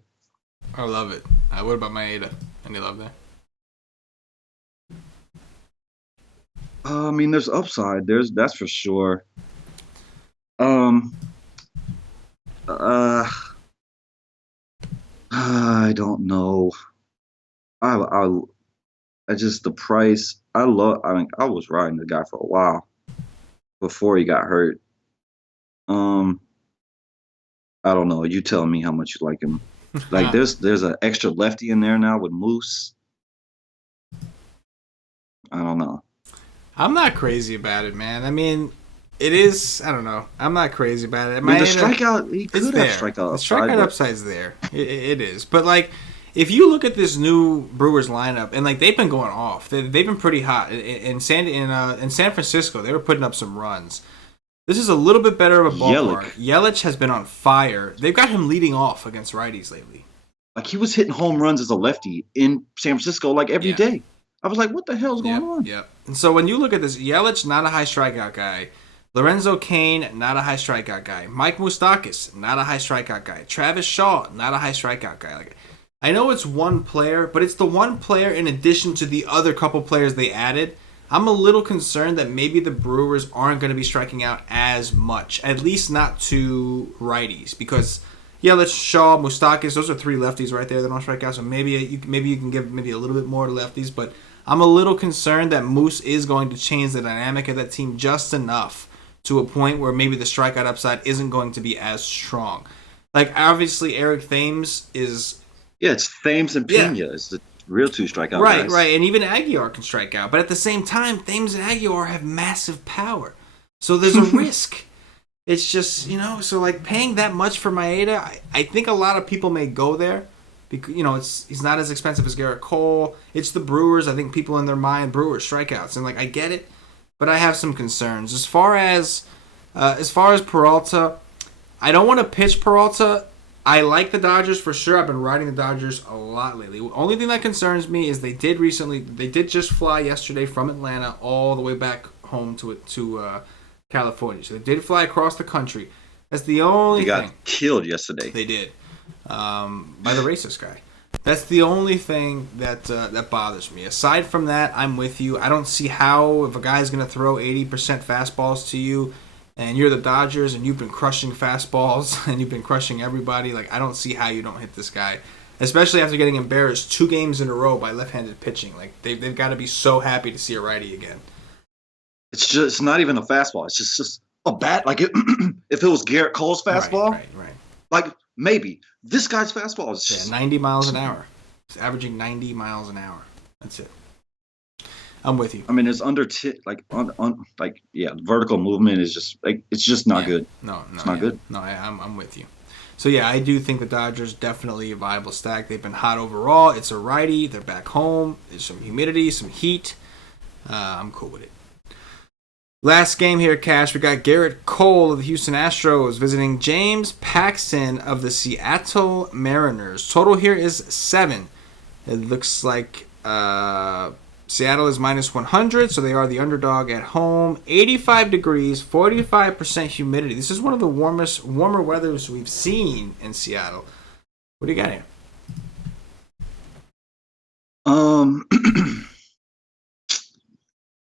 I love it. What about Maeda? Any love there? I mean, there's upside. That's for sure. I don't know. I just the price. I was riding the guy for a while before he got hurt. I don't know. You tell me how much you like him. Like there's an extra lefty in there now with Moose. I don't know. I'm not crazy about it, man. I mean, it is. I don't know. I'm not crazy about it. I mean, the strikeout. He could have strikeout. The strikeout upside's there. It is. But like, if you look at this new Brewers lineup, and like they've been going off. They've been pretty hot in San Francisco. They were putting up some runs. This is a little bit better of a ballpark. Yelich has been on fire. They've got him leading off against righties lately. Like he was hitting home runs as a lefty in San Francisco like every day. I was like, what the hell is going on? Yep. And so when you look at this, Yelich, not a high strikeout guy. Lorenzo Cain, not a high strikeout guy. Mike Moustakas, not a high strikeout guy. Travis Shaw, not a high strikeout guy. Like, I know it's one player, but it's the one player in addition to the other couple players they added. I'm a little concerned that maybe the Brewers aren't going to be striking out as much, at least not to righties, because Yelich, Shaw, Moustakas, those are 3 lefties right there that don't strike out. So maybe you can give maybe a little bit more to lefties, but I'm a little concerned that Moose is going to change the dynamic of that team just enough to a point where maybe the strikeout upside isn't going to be as strong. Like, obviously, Eric Thames is... Yeah, it's Thames and Pena. Yeah. It's the real 2 strikeout guys. Right. And even Aguilar can strike out. But at the same time, Thames and Aguilar have massive power. So there's a risk. It's just, so like paying that much for Maeda, I think a lot of people may go there. Because, he's not as expensive as Garrett Cole. It's the Brewers. I think people in their mind, Brewers strikeouts. And, like, I get it. But I have some concerns. As far as Peralta, I don't want to pitch Peralta. I like the Dodgers for sure. I've been riding the Dodgers a lot lately. The only thing that concerns me is they did just fly yesterday from Atlanta all the way back home to California. So they did fly across the country. That's the only thing. They got killed yesterday. They did. By the racist guy. That's the only thing that bothers me. Aside from that, I'm with you. I don't see how, if a guy's going to throw 80% fastballs to you and you're the Dodgers and you've been crushing fastballs and you've been crushing everybody, like, I don't see how you don't hit this guy. Especially after getting embarrassed 2 games in a row by left-handed pitching. Like, they've got to be so happy to see a righty again. it's not even a fastball. It's just a bat. Like if it was Garrett Cole's fastball, Right. like maybe this guy's fastball is just 90 miles an hour. It's averaging 90 miles an hour. That's it. I'm with you. I mean, it's under vertical movement is just like it's just not good. No, it's not good. No, I'm with you. So yeah, I do think the Dodgers definitely a viable stack. They've been hot overall. It's a righty. They're back home. There's some humidity, some heat. I'm cool with it. Last game here, Cash. We got Garrett Cole of the Houston Astros visiting James Paxton of the Seattle Mariners. Total here is 7. It looks like Seattle is minus 100, so they are the underdog at home. 85 degrees, 45% humidity. This is one of the warmer weathers we've seen in Seattle. What do you got here?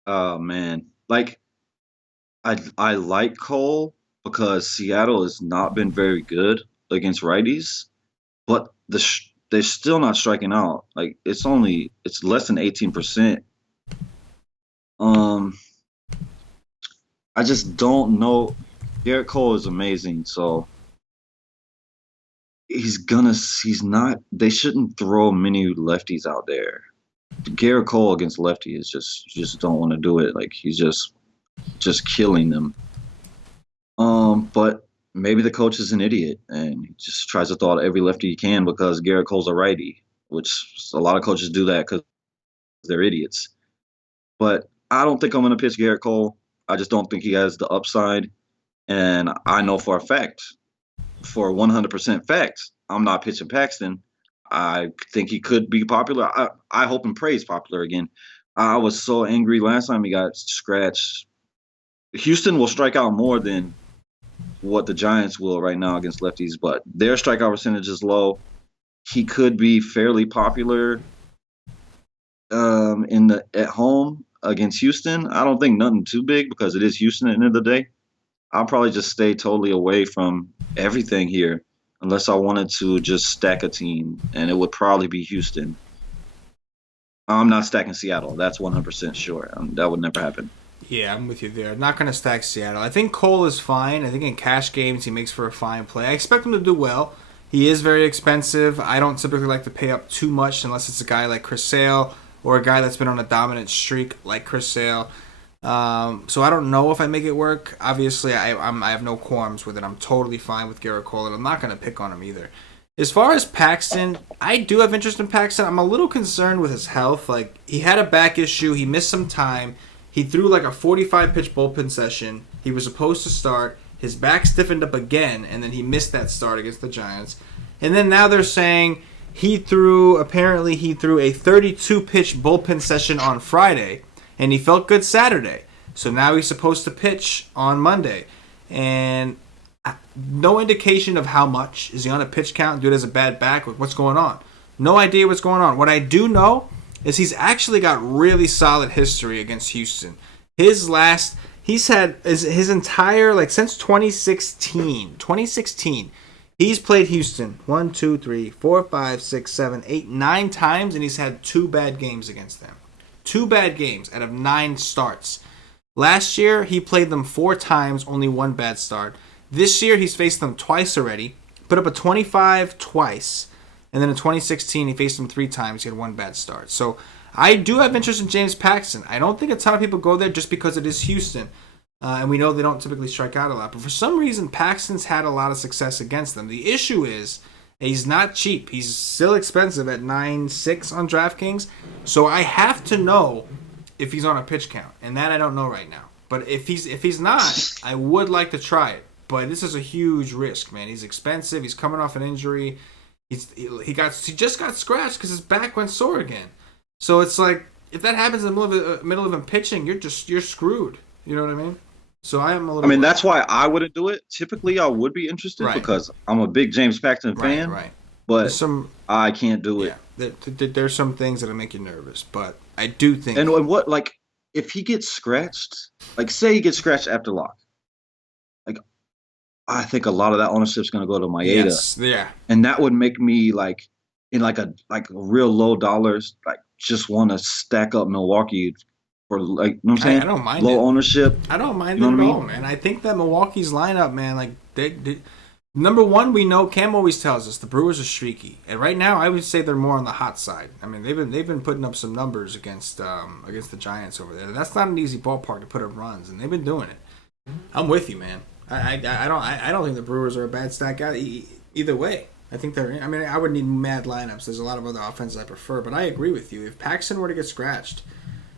Oh man, like I like Cole because Seattle has not been very good against righties, but they're still not striking out. Like it's less than 18%. I just don't know. Garrett Cole is amazing, so he's not. They shouldn't throw many lefties out there. Garrett Cole against lefty is just don't want to do it. Like he's just killing them. But maybe the coach is an idiot and he just tries to throw out every lefty he can because Garrett Cole's a righty, which a lot of coaches do that because they're idiots. But I don't think I'm going to pitch Garrett Cole. I just don't think he has the upside. And I know for a fact, for 100% fact, I'm not pitching Paxton. I think he could be popular. I hope and pray he's popular again. I was so angry last time he got scratched. Houston will strike out more than what the Giants will right now against lefties, but their strikeout percentage is low. He could be fairly popular at home against Houston. I don't think nothing too big because it is Houston at the end of the day. I'll probably just stay totally away from everything here unless I wanted to just stack a team, and it would probably be Houston. I'm not stacking Seattle. That's 100% sure. That would never happen. Yeah, I'm with you there. Not going to stack Seattle. I think Cole is fine. I think in cash games he makes for a fine play. I expect him to do well. He is very expensive. I don't typically like to pay up too much unless it's a guy like Chris Sale or a guy that's been on a dominant streak like Chris Sale. So I don't know if I make it work. Obviously, I have no qualms with it. I'm totally fine with Garrett Cole, and I'm not going to pick on him either. As far as Paxton, I do have interest in Paxton. I'm a little concerned with his health. Like, he had a back issue. He missed some time. He threw like a 45-pitch bullpen session. He was supposed to start. His back stiffened up again, and then he missed that start against the Giants. And then now they're saying he threw a 32-pitch bullpen session on Friday, and he felt good Saturday. So now he's supposed to pitch on Monday. And no indication of how much. Is he on a pitch count? Dude has a bad back. What's going on? No idea what's going on. What I do know is he's actually got really solid history against Houston. He's had his entire, since 2016, he's played Houston 9 times, and he's had 2 bad games against them. 2 bad games out of 9 starts. Last year, he played them 4 times, only 1 bad start. This year, he's faced them twice already, put up a 25 twice, and then in 2016, he faced them 3 times, he had 1 bad start. So I do have interest in James Paxton. I don't think a ton of people go there just because it is Houston, and we know they don't typically strike out a lot. But for some reason, Paxton's had a lot of success against them. The issue is he's not cheap. He's still expensive at 9.6 on DraftKings. So I have to know if he's on a pitch count, and that I don't know right now. But if he's not, I would like to try it. But this is a huge risk, man. He's expensive. He's coming off an injury. He just got scratched because his back went sore again. So it's like if that happens in the middle of him pitching, you're screwed. You know what I mean? So I am a little. That's why I wouldn't do it. Typically, I would be interested because I'm a big James Paxton fan. Right. But I can't do it. Yeah, there's some things that'll make you nervous, but I do think. And what if he gets scratched? Say he gets scratched after lock. I think a lot of that ownership's going to go to Maeda. Yes, yeah. And that would make me in a real low dollars, just want to stack up Milwaukee for like, you know what I'm saying? I don't mind Low it. ownership. I don't mind You know it what at I all, mean? man. I think that Milwaukee's lineup, man, like number one, we know Cam always tells us the Brewers are streaky, and right now I would say they're more on the hot side. I mean, they've been putting up some numbers against the Giants over there. That's not an easy ballpark to put up runs, and they've been doing it. I'm with you, man. I don't think the Brewers are a bad stack out either way. I think they're. I mean, I would need mad lineups. There's a lot of other offenses I prefer, but I agree with you. If Paxton were to get scratched,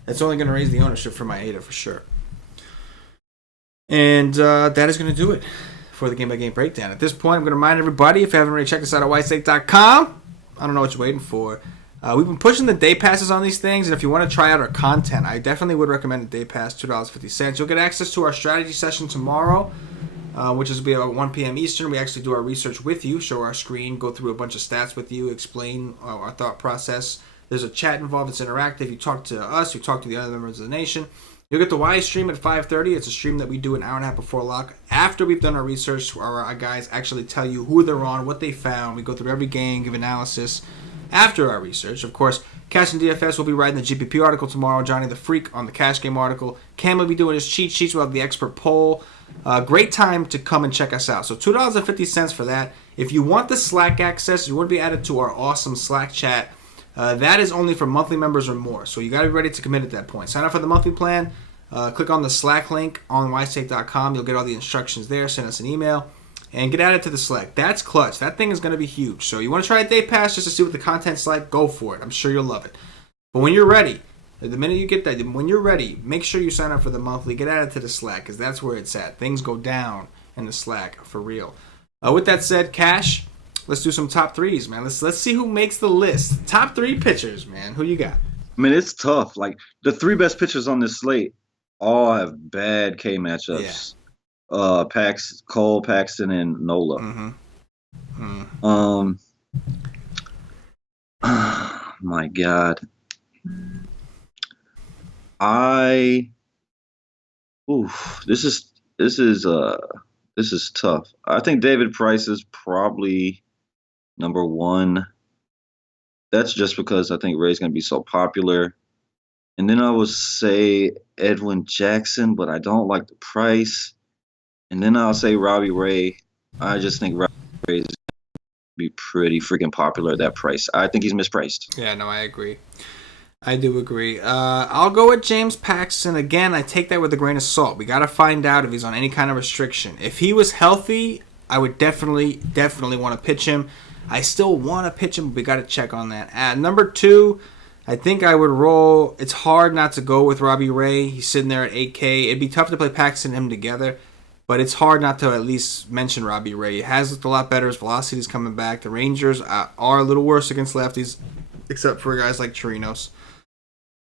that's only going to raise the ownership for Maeda for sure. And that is going to do it for the game-by-game breakdown. At this point, I'm going to remind everybody, if you haven't already checked us out at whitestake.com, I don't know what you're waiting for. We've been pushing the day passes on these things, and if you want to try out our content, I definitely would recommend a day pass, $2.50. You'll get access to our strategy session tomorrow, which is be about 1 p.m. Eastern. We actually do our research with you, show our screen, go through a bunch of stats with you, explain our thought process. There's a chat involved. It's interactive. You talk to us. You talk to the other members of the nation. You'll get the Y stream at 5:30. It's a stream that we do an hour and a half before lock. After we've done our research, our guys actually tell you who they're on, what they found. We go through every game, give analysis. After our research, of course, CashinDFS will be writing the GPP article tomorrow. Johnny the Freak on the Cash Game article. Cam will be doing his cheat sheets. We'll have the expert poll. Great time to come and check us out. So $2.50 for that. If you want the Slack access, you want to be added to our awesome Slack chat. That is only for monthly members or more. So you got to be ready to commit at that point. Sign up for the monthly plan. Click on the Slack link on whitestake.com. You'll get all the instructions there. Send us an email. And get added to the Slack. That's clutch. That thing is going to be huge. So you want to try a day pass just to see what the content's like? Go for it. I'm sure you'll love it. But when you're ready, the minute you get that, when you're ready, make sure you sign up for the monthly. Get added to the Slack because that's where it's at. Things go down in the Slack for real. With that said, Cash, let's do some top threes, man. Let's see who makes the list. Top three pitchers, man. Who you got? I mean, it's tough. Like the three best pitchers on this slate all have bad K matchups. Cole, Paxton, and Nola. My God. This is tough. I think David Price is probably number one. That's just because I think Ray's going to be so popular. And then I would say Edwin Jackson, but I don't like the price. And then I'll say Robbie Ray. I just think Robbie Ray is going to be pretty freaking popular at that price. I think he's mispriced. Yeah, no, I agree. I do agree. I'll go with James Paxton. Again, I take that with a grain of salt. We got to find out if he's on any kind of restriction. If he was healthy, I would definitely want to pitch him. I still want to pitch him, but we got to check on that. At number 2, I think I would roll. It's hard not to go with Robbie Ray. He's sitting there at 8K. It'd be tough to play Paxton and him together. But it's hard not to at least mention Robbie Ray. He has looked a lot better. His velocity's coming back. The Rangers are a little worse against lefties, except for guys like Chirinos.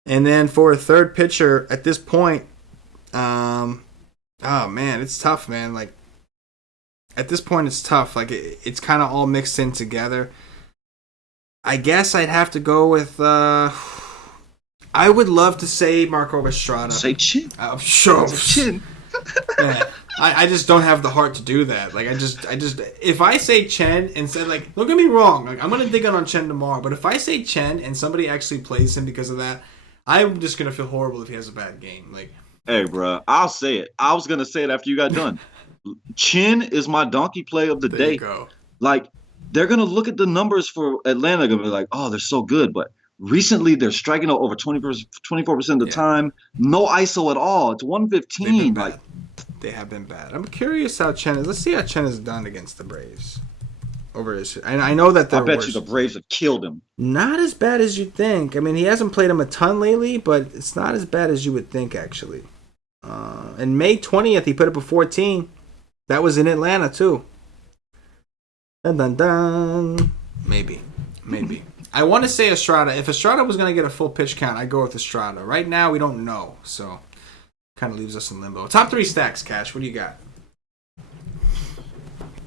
And then for a third pitcher at this point, oh man, it's tough, man. Like at this point, it's tough. Like it's kind of all mixed in together. I guess I'd have to go with. I would love to say Marco Estrada. Say Chin. Sure. Chin. Yeah. I just don't have the heart to do that. Like I just if I say Chen and said like, don't get me wrong, like I'm gonna dig on Chen tomorrow, but if I say Chen and somebody actually plays him because of that, I'm just gonna feel horrible if he has a bad game. Like, hey, bro, I'll say it. I was gonna say it after you got done. Chin is my donkey play of the there day. you go. Like they're gonna look at the numbers for Atlanta, they're gonna be like, oh, they're so good, but recently they're striking out over 24% of the time. No ISO at all. It's 115. Like. They have been bad. I'm curious how Chen is. Let's see how Chen has done against the Braves. Over his, and I know that they're I bet worse. you the Braves have killed him. Not as bad as you'd think. I mean, he hasn't played him a ton lately, but it's not as bad as you would think, actually. And May 20th, he put up a 14. That was in Atlanta, too. Dun, dun, dun. Maybe. I want to say Estrada. If Estrada was going to get a full pitch count, I'd go with Estrada. Right now, we don't know, so kind of leaves us in limbo. Top 3 stacks, Cash. What do you got?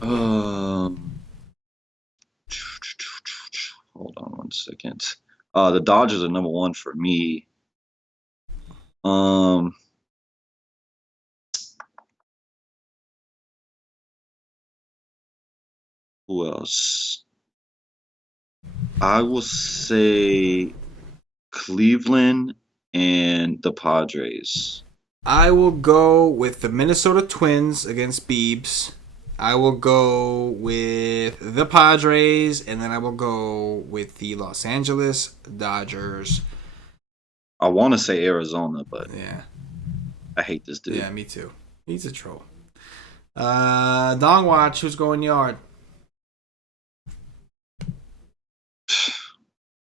Hold on one second. The Dodgers are number 1 for me. Who else? I will say Cleveland and the Padres. I will go with the Minnesota Twins against Biebs. I will go with the Padres, and then I will go with the Los Angeles Dodgers. I want to say Arizona, but yeah, I hate this dude. Yeah, me too. He's a troll. Dong Watch, who's going yard?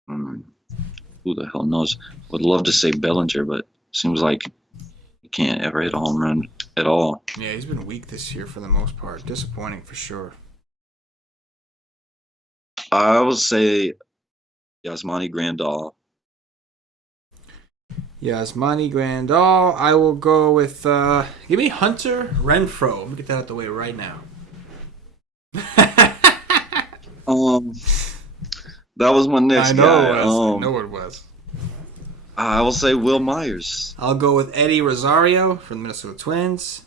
Who the hell knows? Would love to say Bellinger, but seems like he can't ever hit a home run at all. Yeah, he's been weak this year for the most part. Disappointing for sure. I would say Yasmani Grandal. Yasmani Grandal. I will go with give me Hunter Renfroe. Let me get that out the way right now. That was my next guy. I know it was. I will say Will Myers. I'll go with Eddie Rosario from the Minnesota Twins.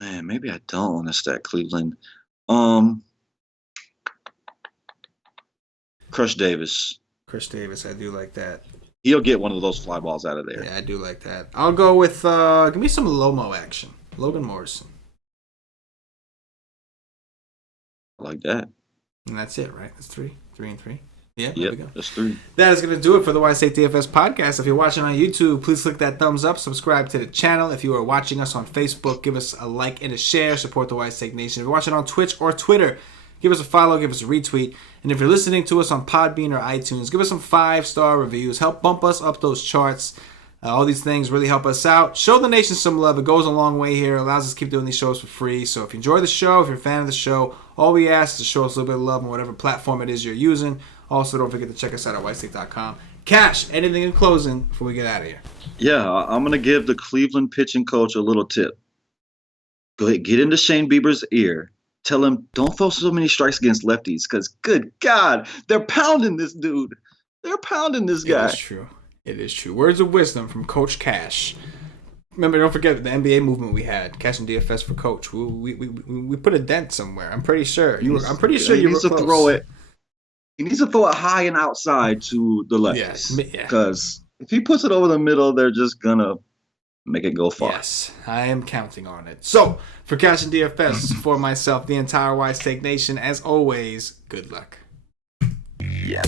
Man, maybe I don't want to stack Cleveland. Crush Davis. Chris Davis, I do like that. He'll get one of those fly balls out of there. Yeah, I do like that. I'll go with give me some Lomo action. Logan Morrison. I like that. And that's it, right? That's 3 and 3. Yeah, there Yep, we go. that's 3. That is going to do it for the Why Say DFS podcast. If you're watching on YouTube, please click that thumbs up, subscribe to the channel. If you are watching us on Facebook, give us a like and a share. Support the Why Say Nation. If you're watching on Twitch or Twitter, give us a follow, give us a retweet. And if you're listening to us on Podbean or iTunes, give us some 5-star reviews. Help bump us up those charts. All these things really help us out. Show the nation some love. It goes a long way here. It allows us to keep doing these shows for free. So if you enjoy the show, if you're a fan of the show, all we ask is to show us a little bit of love on whatever platform it is you're using. Also, don't forget to check us out at whitestate.com. Cash, anything in closing before we get out of here? Yeah, I'm going to give the Cleveland pitching coach a little tip. Go ahead, get into Shane Bieber's ear. Tell him, don't throw so many strikes against lefties because, good God, they're pounding this dude. They're pounding this guy. It is true. It is true. Words of wisdom from Coach Cash. Remember, don't forget the NBA movement we had. CashinDFS for Coach. We put a dent somewhere. I'm pretty sure. You were close. Throw it. He needs to throw it high and outside to the lefties. Because if he puts it over the middle, they're just going to make it go far. Yes, I am counting on it. So, for CashinDFS, for myself, the entire Wise Take Nation, as always, good luck. Yeah.